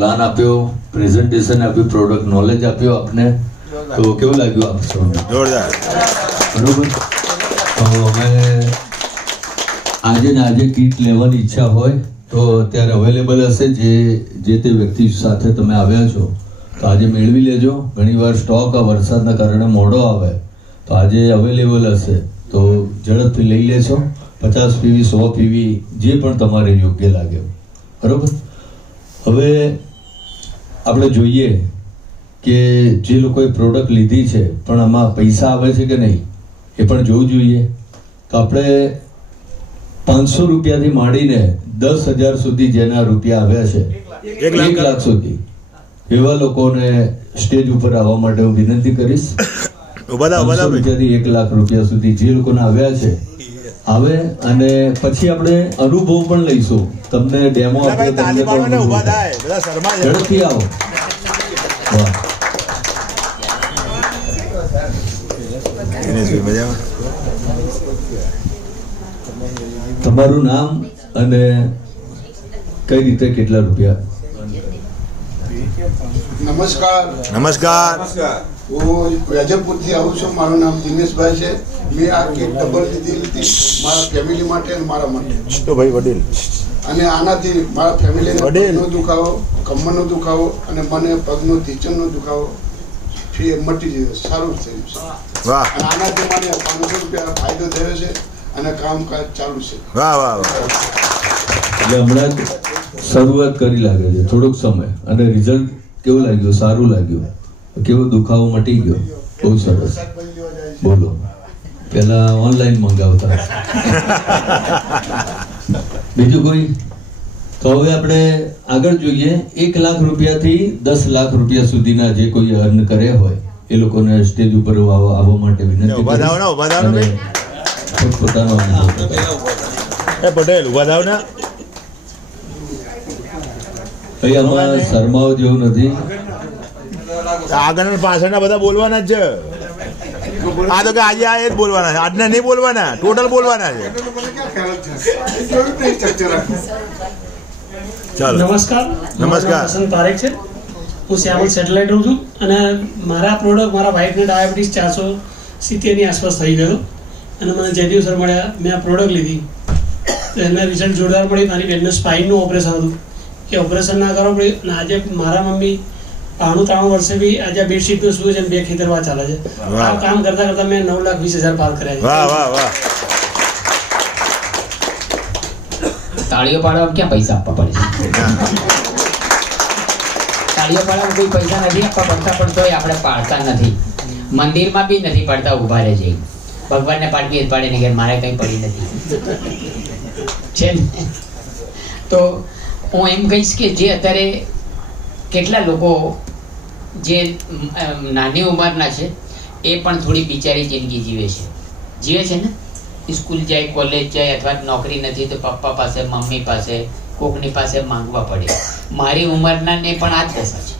Plan આપ્યો, presentation આપ્યું, product knowledge આપ્યો આપને, તો કેવું લાગ્યું આપ સૌને? જોરદાર. બરોબર. તો હવે આજે ને આજે કીટ લેવાની ઈચ્છા હોય તો અત્યારે અવેલેબલ હશે. જે તે વ્યક્તિ સાથે તમે આવ્યા છો તો આજે મેળવી લેજો. ઘણીવાર સ્ટોક વરસાદના કારણે મોડો આવે તો આજે અવેલેબલ હશે તો ઝડપથી લઈ લેશો. 50 પીવી 100 પીવી જે પણ તમારે યોગ્ય લાગે. બરોબર. હવે આપણે જોઈએ કે જે લોકોએ પ્રોડક્ટ લીધી છે પણ આમાં પૈસા આવે છે કે નહીં એ પણ જોવું જોઈએ. તો આપણે 500 રૂપિયાથી માંડીને 10,000 સુધી જેના રૂપિયા આવ્યા છે, 1 લાખ સુધી, એવા લોકોને સ્ટેજ ઉપર આવવા માટે હું વિનંતી કરીશ. 500 રૂપિયાથી 1 લાખ રૂપિયા સુધી જે લોકોને આવ્યા છે આવે, અને પછી આપણે અનુભવ પણ લઈશું. તમને ડેમો આપ્યો, તમને ઝડપથી આવો. વાહ. તમારું નામ અને કઈ રીતે કેટલા રૂપિયા? નમસ્કાર. હું વેજલપુરથી આવું છું. મારું નામ દિનેશભાઈ છે. મેં આ કીટ ડબલ લીધી મારા ફેમિલી માટે અને મારા માટે. તો ભાઈ વડીલ. અને આનાથી મારા ફેમિલીને પગનો દુખાવો, કમરનો દુખાવો અને મને પગનો ઢીંચણનો દુખાવો મટી ગયો, સારું થયું છે. વાહ. અને આનાથી મને 500 રૂપિયા ફાયદો થયો છે અને કામકાજ ચાલુ છે. વાહ વાહ વાહ. એટલે હમણાં જ શરૂઆત કરી લાગે છે, થોડોક સમય, અને રિઝલ્ટ કેવું લાગ્યું? સારું લાગ્યું. કેવો દુખાવો મટી ગયો? બહુ સરસ. બોલો. પેલા ઓનલાઈન મંગાવતા. બીજું કોઈ? તો હવે આપણે આગળ જોઈએ. 1 લાખ રૂપિયાથી 10 લાખ રૂપિયા સુધીના જે કોઈ અર્ન કર્યા હોય એ લોકોને સ્ટેજ ઉપર આવવા માટે વિનંતી કરીશ. પોતાનો પટેલ ઉભા થાવ ને. ભાઈ આમાં શરમાવ જેવું નથી. આગળ પાછળના બધા બોલવાના જ છે. આ તો કે આજે આ એ જ બોલવાના છે, આજના નહીં બોલવાના, ટોટલ બોલવાના છે. ચાલો. નમસ્કાર. નમસ્કાર. વસંત પારેખ છે. હું શ્યામલ સેટેલાઇટ રહું છું અને મારા પ્રોડક્ટ મારા વાઈફને ડાયાબિટીસ 470ની આસપાસ થઈ ગયો અને મને જે દિવસ મળ્યા મેં આ પ્રોડક્ટ લીધી તો એમને રિઝલ્ટ જોરદાર મળી. મારી બેનનું સ્પાઇનનું ઓપરેશન હતું, એ ઓપરેશન ના કરવું પડ્યું અને આજે મારા મમ્મી 93 વર્ષે બી આજે બેડશીટનું શું છે, 2 ખેતરવા ચાલે છે. આ કામ કરતા કરતા મેં 9,20,000 પાર કર્યા છે. વાહ વાહ વાહ. તાળીઓ પાડવા ક્યાં પૈસા આપવા પડે છે? તાળીઓ પાડવા કોઈ પૈસા નથી આપવા પડતા, પણ તોય આપણે પાડતા નથી. મંદિરમાં બી નથી પાડતા, ઊભા રહે છે. ભગવાનને પાડવી જ પાડે ને કે મારે કંઈ પડી નથી છે ને. તો હું એમ કહીશ કે જે અત્યારે કેટલા લોકો જે નાની ઉંમરના છે એ પણ થોડી બિચારી જિંદગી જીવે છે ને. સ્કૂલ જાય, કોલેજ જાય, અથવા નોકરી નથી તો પપ્પા પાસે, મમ્મી પાસે, કોકની પાસે માંગવા પડે. મારી ઉંમરના ને પણ આ જ દશા છે.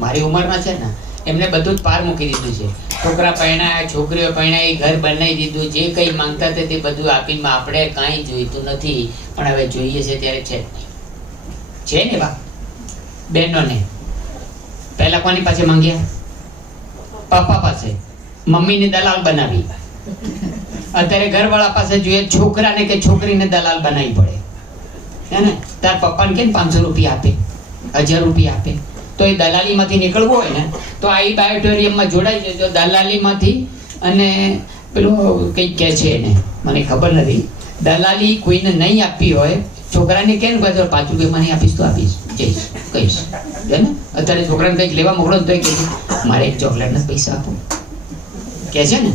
મારી ઉંમરના છે ને એમને બધું જ પાર મૂકી દીધું છે. છોકરા પરણાયા, છોકરીઓ પરણાઈ, ઘર બનાવી દીધું, જે કંઈ માંગતા હતા તે બધું આપીને આપણે કાંઈ જોઈતું નથી, પણ હવે જોઈએ છે ત્યારે છે ને બા બહેનોને. પહેલા કોની પાસે માંગ્યા? પપ્પા પાસે. મમ્મીને દલાલ બનાવી. અત્યારે ઘરવાળા પાસે જોઈએ છોકરાને કે છોકરીને દલાલ બનાવી પડે હે ને. તાર પપ્પાને કે 500 રૂપિયા આપે, 1000 રૂપિયા આપે, તો એ દલાલીમાંથી નીકળવું હોય ને તો આ બાયોટેરિયમમાં જોડાઈ જજો. દલાલીમાંથી અને પેલું કંઈક કહે છે એને, મને ખબર નથી. દલાલી કોઈને નહીં આપવી હોય, છોકરાને કેમ કહે 5 રૂપિયામાં નહીં આપીશ તો આપીશ, જઈશ, કહીશ હે ને. અત્યારે છોકરાને કંઈક લેવા મોકલો તો એ કહે મારે એક ચોકલેટના પૈસા આપો, કહે છે ને,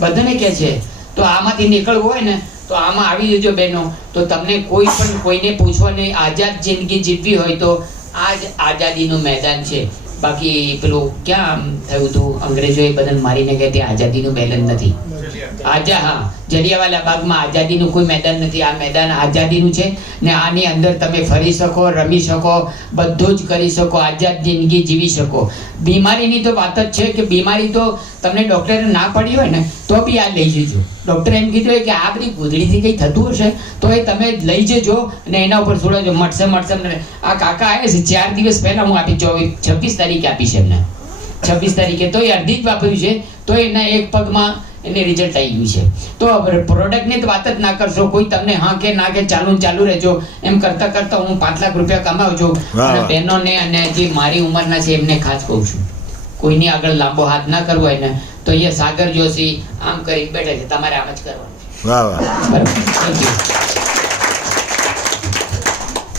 બધાને કહે છે. તો આમાંથી નીકળવું હોય ને તો આમાં આવી જજો બહેનો. તો તમને કોઈ પણ કોઈને પૂછવાની આઝાદ જિંદગી જીવવી હોય તો આ જ આઝાદીનું મેદાન છે. બાકી પેલું ક્યાં થયું હતું, અંગ્રેજોએ બધાને મારીને ગયા, ત્યાં આઝાદીનું બેલેન્સ નથી. જલિયાવાલા બાગમાં આઝાદીનું કોઈ મેદાન નથી. આ મેદાન આઝાદીનું છે ને આની અંદર તમે ફરી શકો, રમી શકો, બધું જ કરી શકો, આઝાદ જિંદગી જીવી શકો. બીમારીની તો વાત જ છે કે બીમારી તો તમને ડૉક્ટરે ના પડી હોય ને તો બી આ લઈ જજો. ડૉક્ટરે એમ કીધું હોય કે આ બધી ગોદડીથી કંઈ થતું હશે તો એ તમે લઈ જજો અને એના ઉપર છોડજો. મળશે. આ કાકા આવ્યા છે 4 દિવસ પહેલા હું આપી 26 તારીખે આપીશ એમને. 26 તારીખે તો એ અડધી જ વાપર્યું છે તો એના એક પગમાં એને રિઝલ્ટ આવી ગયું છે. તો પ્રોડક્ટની તો વાત જ ના કરશો. કોઈ તમને હા કે ના કે ચાલુ રહેજો એમ કરતા કરતા હું 5 લાખ રૂપિયા કમાઉં છું. અને બહેનોને અને જે મારી ઉંમરના છે એમને ખાસ કહું છું, કોઈની આગળ લાંબો હાથ ના કરવો હોય ને તો એ સાગર જોશી આમ કરી બેઠા છે, તમારે આમ જ કરવાનું છે. બરાબર. Thank you.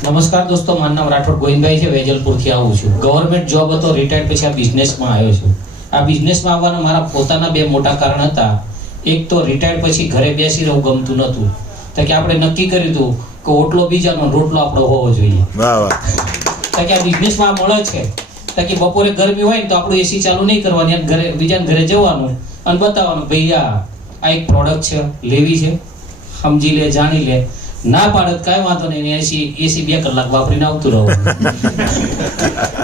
નમસ્કાર દોસ્તો, મારું નામ રાઠોડ ગોવિંદભાઈ છે. વેજલપુરથી આવું છું. ગવર્મેન્ટ જોબ હતો, રિટાયર્ડ પછી આ બિઝનેસમાં આવ્યો છું. આ બિઝનેસમાં આવવાના મારા પોતાના 2 મોટા કારણ હતા. એક તો રિટાયર્ડ પછી ઘરે બેસી રહેવું ગમતું નહોતું. તો કે આપણે નક્કી કર્યું હતું કે ઓટલો બીજાનો રોટલો આપણો હોવો જોઈએ. તો કે આ બિઝનેસમાં મળે છે તો કે બપોરે ગરમી હોય ને તો આપણું એસી ચાલુ નહીં કરવાની અને ઘરે બીજાને ઘરે જવાનું અને બતાવવાનું ભાઈ આ એક પ્રોડક્ટ છે, લેવી છે, સમજી લે, જાણી લે. ના પાડત કાંઈ વાંધો નહીં, એસી 2 કલાક વાપરીને આવતું રહો.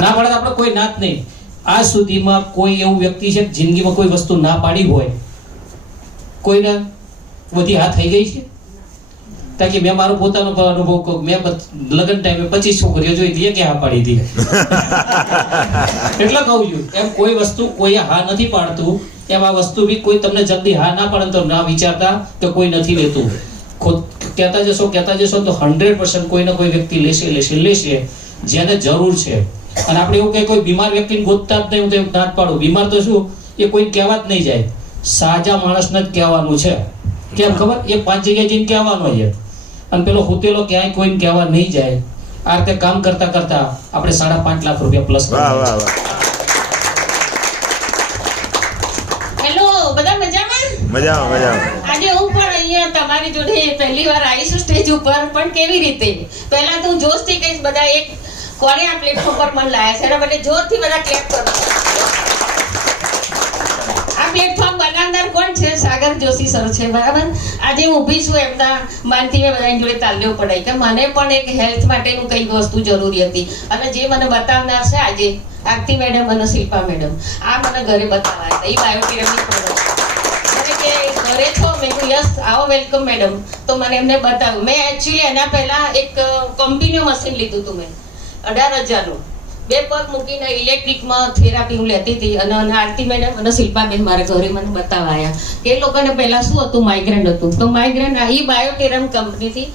ના પાડત આપણે કોઈ નાત નહીં. આજ સુધીમાં કોઈ એવું વ્યક્તિ છે જિંદગીમાં કોઈ વસ્તુ ના પાડી હોય, કોઈને બધી હા થઈ ગઈ છે? તાકી મેં મારો પોતાનો અનુભવ કહું. મેં લગ્ન ટાઈમે 25 છોકરીઓ જોઈ હતી, કે હા પાડી હતી. એટલે કહું છું એમ કોઈ વસ્તુ કોઈ હા નથી પાડતું, એમ આ વસ્તુ બી કોઈ તમને જલ્દી હા ના પાડે તો ના વિચારતા કે કોઈ નથી લેતું. કહેતા જશો તો 100% કોઈને કોઈ વ્યક્તિ લેશે જેને જરૂર છે. અને આપણે એવું કે કોઈ બીમાર વ્યક્તિને ગોતતા જ નહીં. હું તો એવું દાંત પાડું, બીમાર તો શું એ કોઈ કહેવા જ નહીં જાય, સાજા માણસને જ કહેવાનું છે. કેમ ખબર? એ 5 જગ્યાએ જઈને કહેવાનો છે અને પેલો હુતેલો ક્યાંય કોઈને કહેવા નહીં જાય. આ રીતે કામ કરતા કરતા આપણે 5.5 લાખ રૂપિયા પ્લસ. હેલો, બધા મજામાં? આજે હું પણ અહીંયા તમારી જોડે પહેલી વાર આવીશું સ્ટેજ ઉપર. પણ કેવી રીતે? પહેલા તો હું જોશથી કહીશ બધા એક કોને આ પ્લેટફોર્મ પર મને લાયા છે એના માટે જોરથી બધા ક્લેપ કરો. આ પ્લેટફોર્મ બનાવનાર કોણ છે? સાગર જોશી સર છે. બરાબર. આજે હું ઊભી છું એમના માનથી મેં બધાની જોડે તાલીઓ પડાઈ કે મને પણ એક હેલ્થ માટેનું કઈ વસ્તુ જરૂરી હતી અને જે મને બતાવનાર છે આજે આરતી મેડમ અને શિલ્પા મેડમ. આ મને ઘરે બતાવ્યા હતા. એ બાયોપિરામિડ પ્રોડક્ટ કે ઘરે છો. મેં કહ્યું યસ, આવો, વેલકમ મેડમ. તો મને એમને બતાવ્યું. મેં એકચ્યુઅલી એના પહેલા એક કંપનીનું મશીન લીધું હતું મેં 18,000નું. 2 પગ મૂકીને ઇલેક્ટ્રિકમાં થેરાપી હું લેતી હતી અને આરતી મેડમ અને શિલ્પાબેન મારા ઘરે મને બતાવવા આવ્યા કે એ લોકોને પહેલા શું હતું, માઇગ્રેન હતું. તો માઇગ્રેન એ બાયોટેરમ કંપનીથી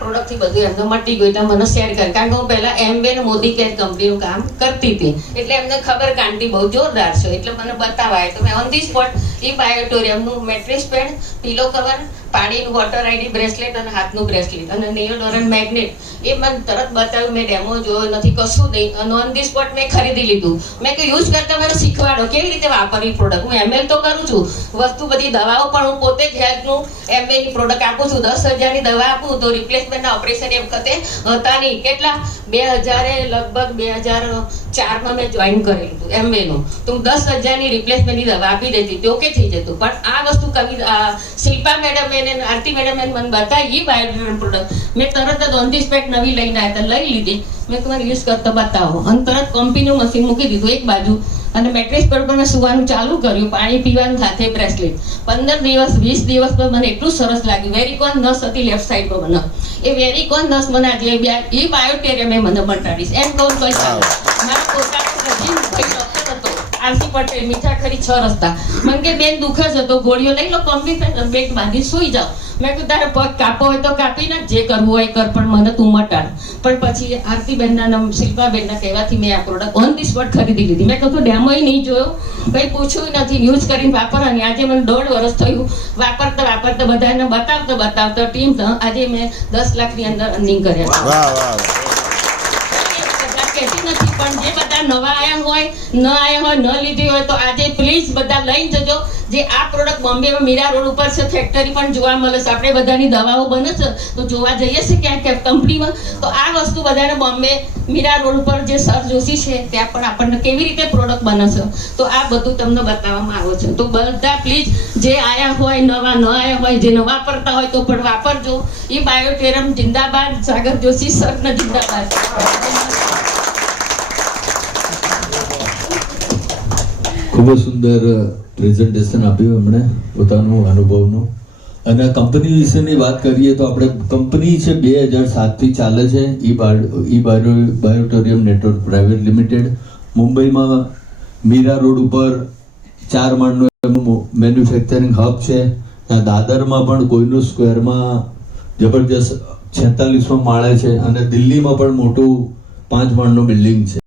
પ્રોડક્ટથી બધું એમને મટી ગયું. તો મને શેર કરે, કારણ કે હું પહેલા એમ્બે ને મોદી કેર કંપનીનું કામ કરતી હતી એટલે એમને ખબર કે આંટી બહુ જોરદાર છે એટલે મને બતાવાય. તો મેં ઓન ધી સ્પોટ એ બાયોટેરિયમનું મેટ્રેસ પેડ, પિલો કવર, પાણીનું વોટર આઈડી બ્રેસલેટ અને હાથનું બ્રેસલેટ અને નિયોડોરન્ટ મેગ્નેટ એ મને તરત બતાવ્યું. મેં ડેમો જોયો નથી, કશું નહીં. અને ઓન ધી સ્પોટ મેં ખરીદી લીધું. મેં કહ્યું યુઝ કરતા મને શીખવાડો કેવી રીતે વાપરવી પ્રોડક્ટ. હું એમએલ તો કરું છું, વસ્તુ બધી દવાઓ પણ હું પોતે જ હેલ્થનું એમએની પ્રોડક્ટ આપું છું. 10,000ની દવા આપું તો રિપ્લેસમેન્ટના ઓપરેશન એમ વખતે હતા નહીં. કેટલા 2000 લગભગ 2004માં મેં જોઈન કરેલું હતું એમએનું. તો હું 10,000ની રિપ્લેસમેન્ટની દવા આપી દેતી હતી, ઓકે થઈ જતું. પણ આ વસ્તુ શિલ્પા મેડમ એને આરતી મેડમ એને મને બતાવી બાયોટેરમ પ્રોડક્ટ. મેં તરત જ ઓન ધી સ્પોટ નવી લઈને આવ્યા હતા, લઈ લીધી. મેં તમારે યુઝ કરતા બતાવો અને તરત કંપનીનું મશીન મૂકી દીધું એક બાજુ અને મેટ્રેસ પર મને સુવાનું ચાલુ કર્યું, પાણી પીવાનું સાથે બ્રેસલેટ. 15 દિવસ 20 દિવસ પર મને એટલું સરસ લાગ્યું. વેરીકોન નસ હતી લેફ્ટ સાઈડ પર મને, એ વેરીકોન નસ મને આજે એ બાયોટેરિયમ મને મટાડીશ એમ કહું તો મારા પોતાનો ડોક્ટર હતો આરસી પટેલ, મીઠાખરી 6 રસ્તા. મને કે બેન દુખે છે તો ગોળીઓ લઈ લો, કમ્પ્લીટ બેટ બાંધી સુઈ જાઓ. મેં કીધું તારે પગ કાપો હોય તો કાપી નાખ, જે કરવું હોય કર, પણ મને તું મટાડ. પણ પછી આરતીબેનના શિલ્પાબેનના કહેવાથી મેં આ પ્રોડક્ટ ઓન ધી સ્પોટ ખરીદી લીધી. મેં કહ્યું ડેમોય નહીં જોયો, કંઈ પૂછ્યું નથી, યુઝ કરીને વાપરવાની. આજે મને 1.5 વર્ષ થયું વાપરતા બધાને બતાવતા ટીમ આજે મેં 10 લાખની અંદર અર્નિંગ કર્યા. કહેતી નથી પણ જે બધા નવા આયા હોય ન લીધી હોય તો આજે પ્લીઝ બધા લઈ જજો. જે આ પ્રોડક્ટ બોમ્બેમાં મીરા રોડ ઉપર છે, ફેક્ટરી પણ જોવા મળે છે. આપણે બધાની દવાઓ બને છે તો જોવા જઈએ છીએ ક્યાંક કંપનીમાં, તો આ વસ્તુ બધાને બોમ્બે મીરા રોડ ઉપર જે સર જોશી છે ત્યાં પણ આપણને કેવી રીતે પ્રોડક્ટ બને છે તો આ બધું તમને બતાવવામાં આવે છે. તો બધા પ્લીઝ જે આયા હોય નવા ન આયા હોય, જે ન વાપરતા હોય તો પણ વાપરજો. એ બાયોટેરમ જિંદાબાદ, સાગર જોશી સરને જિંદાબાદ. ખૂબ જ સુંદર પ્રેઝન્ટેશન આપ્યું એમણે પોતાનું અનુભવનું. અને કંપની વિશેની વાત કરીએ તો આપણે કંપની છે 2007થી ચાલે છે. બાયોટેરિયમ નેટવર્ક પ્રાઇવેટ લિમિટેડ. મુંબઈમાં મીરા રોડ ઉપર 4 માળનું એમનું મેન્યુફેક્ચરિંગ હબ છે. ત્યાં દાદરમાં પણ કોઈનું સ્ક્વેરમાં જબરજસ્ત 46માં માળે છે અને દિલ્હીમાં પણ મોટું 5 માળનું બિલ્ડિંગ છે.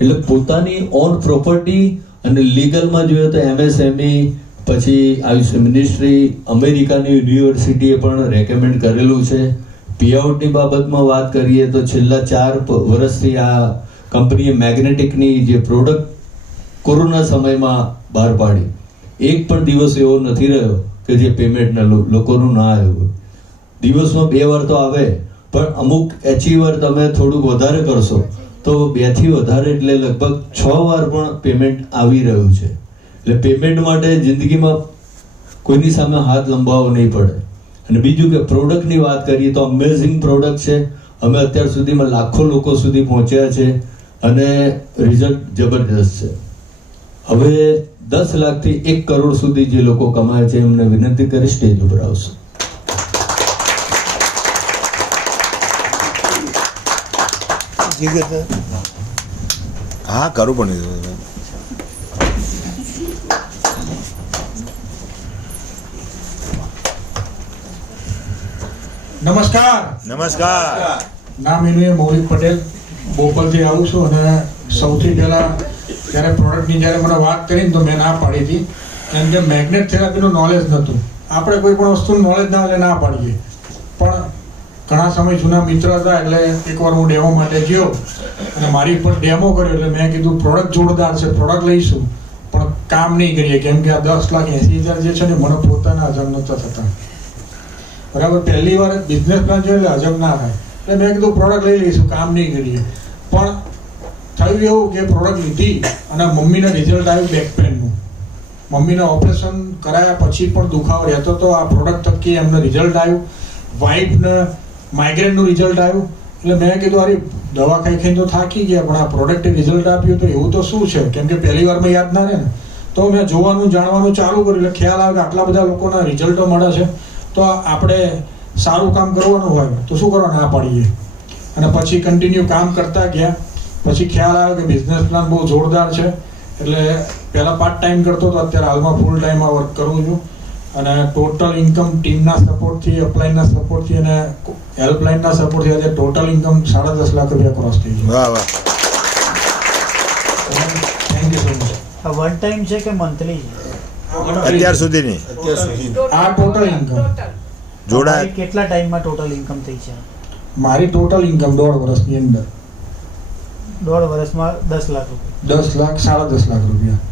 એટલે પોતાની ઓન પ્રોપર્ટી અને લીગલમાં જોઈએ તો MSME, પછી આયુષ મિનિસ્ટ્રી, અમેરિકાની યુનિવર્સિટીએ પણ રેકમેન્ડ કરેલું છે. પેઆઉટની બાબતમાં વાત કરીએ તો છેલ્લા 4 વર્ષથી આ કંપનીએ મેગ્નેટિકની જે પ્રોડક્ટ કોરોના સમયમાં બહાર પાડી, એક પણ દિવસ એવો નથી રહ્યો કે જે પેમેન્ટ લોકોનું ના આવ્યું. દિવસમાં 2 વાર તો આવે, પણ અમુક એચીવર તમે થોડુંક વધારે કરશો તો 2 થી વધારે એટલે લગભગ 6 વાર પણ પેમેન્ટ આવી રહ્યું છે. એટલે પેમેન્ટ માટે જિંદગીમાં કોઈની સામે હાથ લંબાવવો નહીં પડે. અને બીજું કે પ્રોડક્ટની વાત કરીએ તો અમેઝિંગ પ્રોડક્ટ છે. અમે અત્યાર સુધીમાં લાખો લોકો સુધી પહોંચ્યા છે અને રિઝલ્ટ જબરજસ્ત છે. હવે 10 લાખથી 1 કરોડ સુધી જે લોકો કમાય છે એમને વિનંતી કરી સ્ટેજ ઉપર આવશે. હા કરું પણ નમસ્કાર. નામ એનું મૌલિક પટેલ, બોપલથી આવું છું. અને સૌથી પહેલાં જ્યારે પ્રોડક્ટની જ્યારે મને વાત કરીને તો મેં ના પાડી હતી, કેમ કે મેગ્નેટ થેરાપીનું નોલેજ નહોતું. આપણે કોઈ પણ વસ્તુનું નોલેજ ના હોય ના પાડીએ. પણ ઘણા સમય જૂના મિત્ર હતા એટલે એકવાર હું ડેમો માટે ગયો અને મારી પર ડેમો કર્યો. એટલે મેં કીધું પ્રોડક્ટ જોરદાર છે, પ્રોડક્ટ લઈશું, પણ કામ નહીં કરીએ કેમ કે આ 10,80,000 જે છે ને મને પોતાના હજમ નહોતા થતા. બરાબર, પહેલી વાર બિઝનેસ પ્લાન જોયો એટલે હજમ ના થાય. એટલે મેં કીધું પ્રોડક્ટ લઈ લઈશું, કામ નહીં કરીએ. પણ થયું એવું કે પ્રોડક્ટ લીધી અને મમ્મીને રિઝલ્ટ આવ્યું બેક પેનનું. મમ્મીને ઓપરેશન કરાયા પછી પણ દુખાવો રહેતો હતો. આ પ્રોડક્ટ થકી એમને રિઝલ્ટ આવ્યું. વાઇફને માઇગ્રેનનું રિઝલ્ટ આવ્યું. એટલે મેં કીધું અરે દવા ખાઈ તો થાકી ગયા, પણ આ પ્રોડક્ટે રિઝલ્ટ આપ્યું તો એવું તો શું છે, કેમ કે પહેલી વારમાં યાદ ના રહે ને. તો મેં જોવાનું જાણવાનું ચાલુ કર્યું. એટલે ખ્યાલ આવે કે આટલા બધા લોકોના રિઝલ્ટો મળે છે, તો આપણે સારું કામ કરવાનું હોય તો શું કરવા ના પાડીએ. અને પછી કન્ટિન્યુ કામ કરતા ગયા. પછી ખ્યાલ આવ્યો કે બિઝનેસ પ્લાન બહુ જોરદાર છે. એટલે પહેલાં પાર્ટ ટાઈમ કરતો હતો, અત્યારે હાલમાં ફૂલ ટાઈમમાં વર્ક કરું છું. અને ટોટલ ઇન્કમ ટીમના સપોર્ટથી, અપલાઇનના સપોર્ટથી અને હેલ્પલાઇનના સપોર્ટથી આજે ટોટલ ઇન્કમ 10.5 લાખ રૂપિયા ક્રોસ થઈ ગઈ. વાહ વાહ. Thank you so much. One time છે કે મંથલી? અત્યાર સુધીની આ ટોટલ ઇન્કમ જોડા કેટલા ટાઈમમાં ટોટલ ઇન્કમ થઈ છે? મારી ટોટલ ઇન્કમ 1.5 વર્ષની અંદર 1.5 વર્ષમાં 10 લાખ રૂપિયા. 10 લાખ 10.5 લાખ રૂપિયા.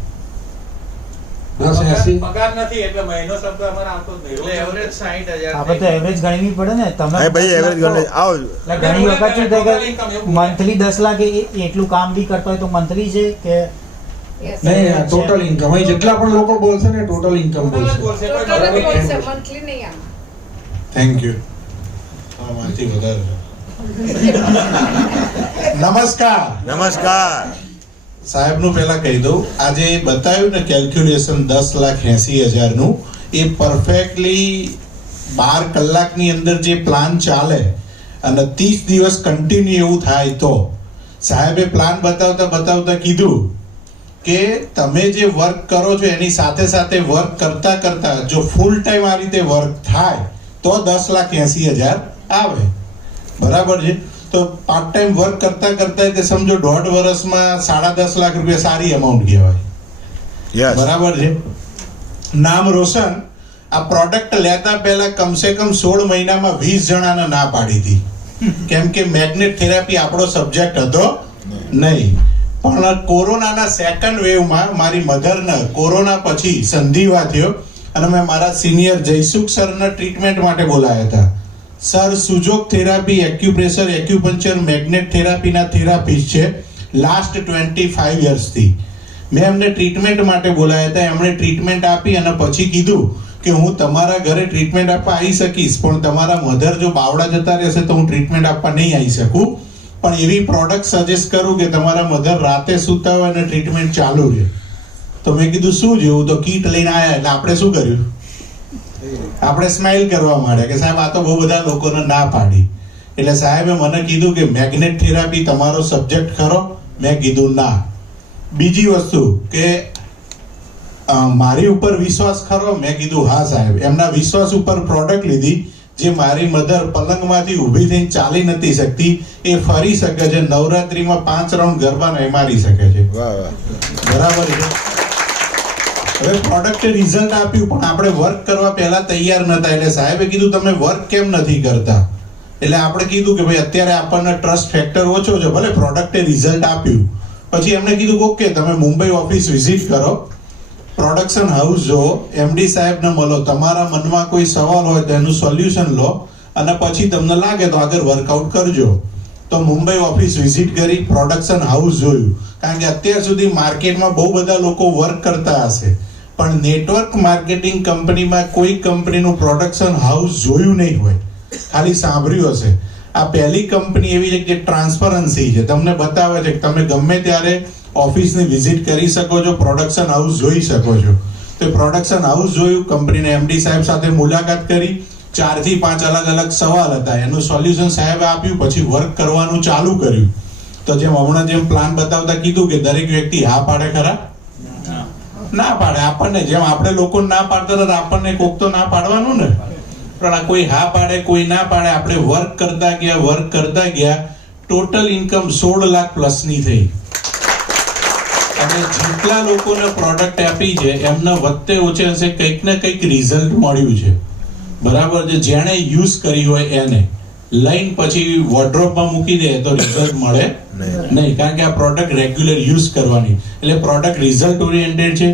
10.80 પગાર નથી એટલે મહિનો શબ્દ અમારે આવતો જ નહીં. એટલે એવરેજ 60,000. આપણે તો એવરેજ ગણવી પડે ને. તમે હા ભાઈ એવરેજ ગણે આવો. એટલે ઘણી વખત શું થાય કે મંથલી 10 લાખ એટલું કામ બી કરતા હોય તો મંથલી છે કે નહીં? ટોટલ ઇન્કમ અહીં જેટલા પણ લોકો બોલશે ને ટોટલ ઇન્કમ બોલશે. Thank you. નમસ્કાર. સાહેબનું પહેલા કહી દઉં, આજે બતાવ્યું ને કેલ્ક્યુલેશન 10,80,000 નું, એ પરફેક્ટલી 12 કલાકની અંદર જે પ્લાન ચાલે અને 30 દિવસ કન્ટિન્યુ એવું થાય તો સાહેબે પ્લાન બતાવતા કીધું કે તમે જે વર્ક કરો છો એની સાથે સાથે વર્ક કરતા જો ફૂલ ટાઈમ આ રીતે વર્ક થાય તો 10,80,000 આવે. બરાબર છે? તો પાર્ટ ટાઈમ વર્ક કરતા તે સમજો 1.5 વર્ષમાં 10.5 લાખ રૂપિયા સારી અમાઉન્ટ કહેવાય. બરાબર છે? નામ રોશન. આ પ્રોડક્ટ લેતા પહેલા કમસે કમ 16 મહિનામાં 20 જણાને ના પાડી હતી, કેમ કે મેગ્નેટ થેરાપી આપણો સબ્જેક્ટ હતો નહીં. પણ કોરોનાના સેકન્ડ વેવમાં મારી મધરને કોરોના પછી સંધિવા થયો અને મેં મારા સિનિયર જયસુખ સરને ટ્રીટમેન્ટ માટે બોલાયા હતા. Sir Su Jok therapy, acupressure, acupuncture, magnet થેરાપીના થેરાપિસ્ટ છે લાસ્ટ 25 યર્સથી. મેં એમને ટ્રીટમેન્ટ માટે બોલાયા હતા. એમણે ટ્રીટમેન્ટ આપી અને પછી કીધું કે હું તમારા ઘરે ટ્રીટમેન્ટ આપવા આવી શકીશ, પણ તમારા મધર જો બાવડા જતા રહેશે તો હું ટ્રીટમેન્ટ આપવા નહીં આવી શકું, પણ એવી પ્રોડક્ટ સજેસ્ટ કરું કે તમારા મધર રાતે સૂતા હોય અને ટ્રીટમેન્ટ ચાલુ રહે. તો મેં કીધું શું જેવું? તો કીટ લઈને આવ્યા. એટલે આપણે શું કર્યું? આપણે સ્માઇલ કરવા માંડ્યા કે સાહેબ આ તો બહુ બધા લોકોને ના પાડી. એટલે સાહેબે મને કીધું કે મેગ્નેટ થેરાપી તમારો સબ્જેક્ટ ખરો? મેં કીધું ના. બીજી વસ્તુ કે મારી ઉપર વિશ્વાસ ખરો? મેં કીધું હા સાહેબ. એમના વિશ્વાસ ઉપર પ્રોડક્ટ લીધી. જે મારી મધર પલંગમાંથી ઊભી થઈને ચાલી નથી શકતી એ ફરી શકે છે. નવરાત્રીમાં 5 રાઉન્ડ ગરબા નહીં મારી શકે છે. બરાબર છે. હવે પ્રોડક્ટે રિઝલ્ટ આપ્યું, પણ આપણે વર્ક કરવા પહેલા તૈયાર નતા. એટલે સાહેબે કીધું તમે વર્ક કેમ નથી કરતા? એટલે આપણે કીધું કે ભાઈ અત્યારે આપણને ટ્રસ્ટ ફેક્ટર ઓછો છે, ભલે પ્રોડક્ટે રિઝલ્ટ આપ્યું. પછી એમને કીધું ઓકે તમે મુંબઈ ઓફિસ વિઝિટ કરો, પ્રોડક્શન હાઉસ જો, એમડી સાહેબને મળો, તમારા મનમાં કોઈ સવાલ હોય તો એનું સોલ્યુશન લો અને પછી તમને લાગે તો આગળ વર્કઆઉટ કરજો. તો મુંબઈ ઓફિસ વિઝિટ કરી, પ્રોડક્શન હાઉસ જોયું. કારણ કે અત્યાર સુધી માર્કેટમાં બહુ બધા લોકો વર્ક કરતા હશે, પણ નેટવર્ક માર્કેટિંગ કંપનીમાં કોઈ કંપનીનું પ્રોડક્શન હાઉસ જોયું નહીં હોય, ખાલી સાંભળ્યું હશે. આ પહેલી કંપની એવી છે કે ટ્રાન્સપરન્સી છે, તમને બતાવે છે કે તમે ગમે ત્યારે ઓફિસની વિઝિટ કરી શકો છો, પ્રોડક્શન હાઉસ જોઈ શકો છો. તો પ્રોડક્શન હાઉસ જોયું, કંપનીના એમડી સાહેબ સાથે મુલાકાત કરી, 4 થી 5 અલગ અલગ સવાલ હતા, એનું સોલ્યુશન સાહેબે આપ્યું. પછી વર્ક કરવાનું ચાલુ કર્યું. તો જેમ હમણાં જેમ પ્લાન બતાવતા કીધું કે દરેક વ્યક્તિ હા પાડે ખરા? ના પાડે. આપણને જેમ આપણે લોકો ના પાડતા હતા આપણને કોક તો ના પાડવાનું ને. પણ કોઈ હા પાડે કોઈ ના પાડે, આપણે વર્ક કરતા ગયા ટોટલ ઇન્કમ 16 લાખ પ્લસની થઈ. અને જેટલા લોકોને પ્રોડક્ટ આપી છે એમને વચ્ચે ઓછે હશે કંઈક ને કંઈક રિઝલ્ટ મળ્યું છે. બરાબર છે. જેણે યુઝ કરી હોય એને લઈને પછી વોર્ડરોબમાં મૂકી દે તો રિઝલ્ટ મળે નહીં, કારણ કે આ પ્રોડક્ટ રેગ્યુલર યુઝ કરવાની. એટલે પ્રોડક્ટ રિઝલ્ટ ઓરિએન્ટેડ છે.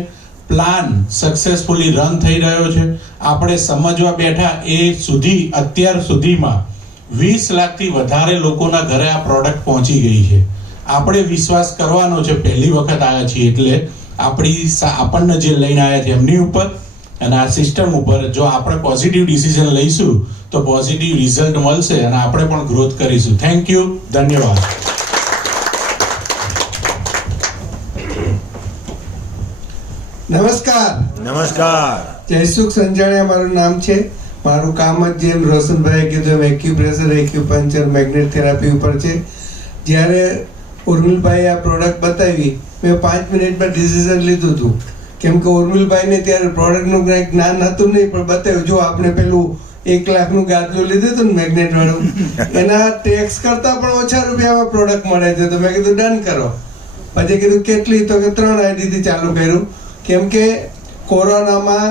પ્લાન સક્સેસફુલી રન થઈ રહ્યો છે. આપણે સમજવા બેઠા એ સુધી અત્યાર સુધીમાં 20 લાખથી વધારે લોકોના ઘરે આ પ્રોડક્ટ પહોંચી ગઈ છે. આપણે વિશ્વાસ કરવાનો છે, પહેલી વખત આવ્યા છીએ એટલે આપણને જે લઈને આવ્યા છે એમની ઉપર અને આ સિસ્ટમ ઉપર જો આપણે પોઝિટિવ ડિસિઝન લઈશું તો પોઝિટિવ રિઝલ્ટ મળશે અને આપણે પણ ગ્રોથ કરીશું. Thank you. ધન્યવાદ. નમસ્કાર. જયસુખ સંજાણિયા મારું નામ છે. મારું કામ જ જેમ રોશનભાઈએ કીધું એમ એક્યુપ્રેશર, એક્યુપંચર, મેગ્નેટ થેરાપી ઉપર છે. જ્યારે ઉર્મિલભાઈ આ પ્રોડક્ટ બતાવી મેં 5 મિનિટમાં ડિસિઝન લીધું હતું, કેમ કે ઉર્મિલભાઈને ત્યારે પ્રોડક્ટનું કંઈ જ્ઞાન હતું નહીં, પણ બતાવ્યું જો આપણે પેલું 1 લાખનું ગાદલું લીધું હતું ને મેગ્નેટ વાળું, એના ટેક્સ કરતા પણ ઓછા રૂપિયામાં પ્રોડક્ટ મળે છે. તો મેં કીધું ડન કરો. પછી કીધું કેટલી? તો કે 3 આઈડીથી ચાલુ કર્યું. કેમ કે કોરોનામાં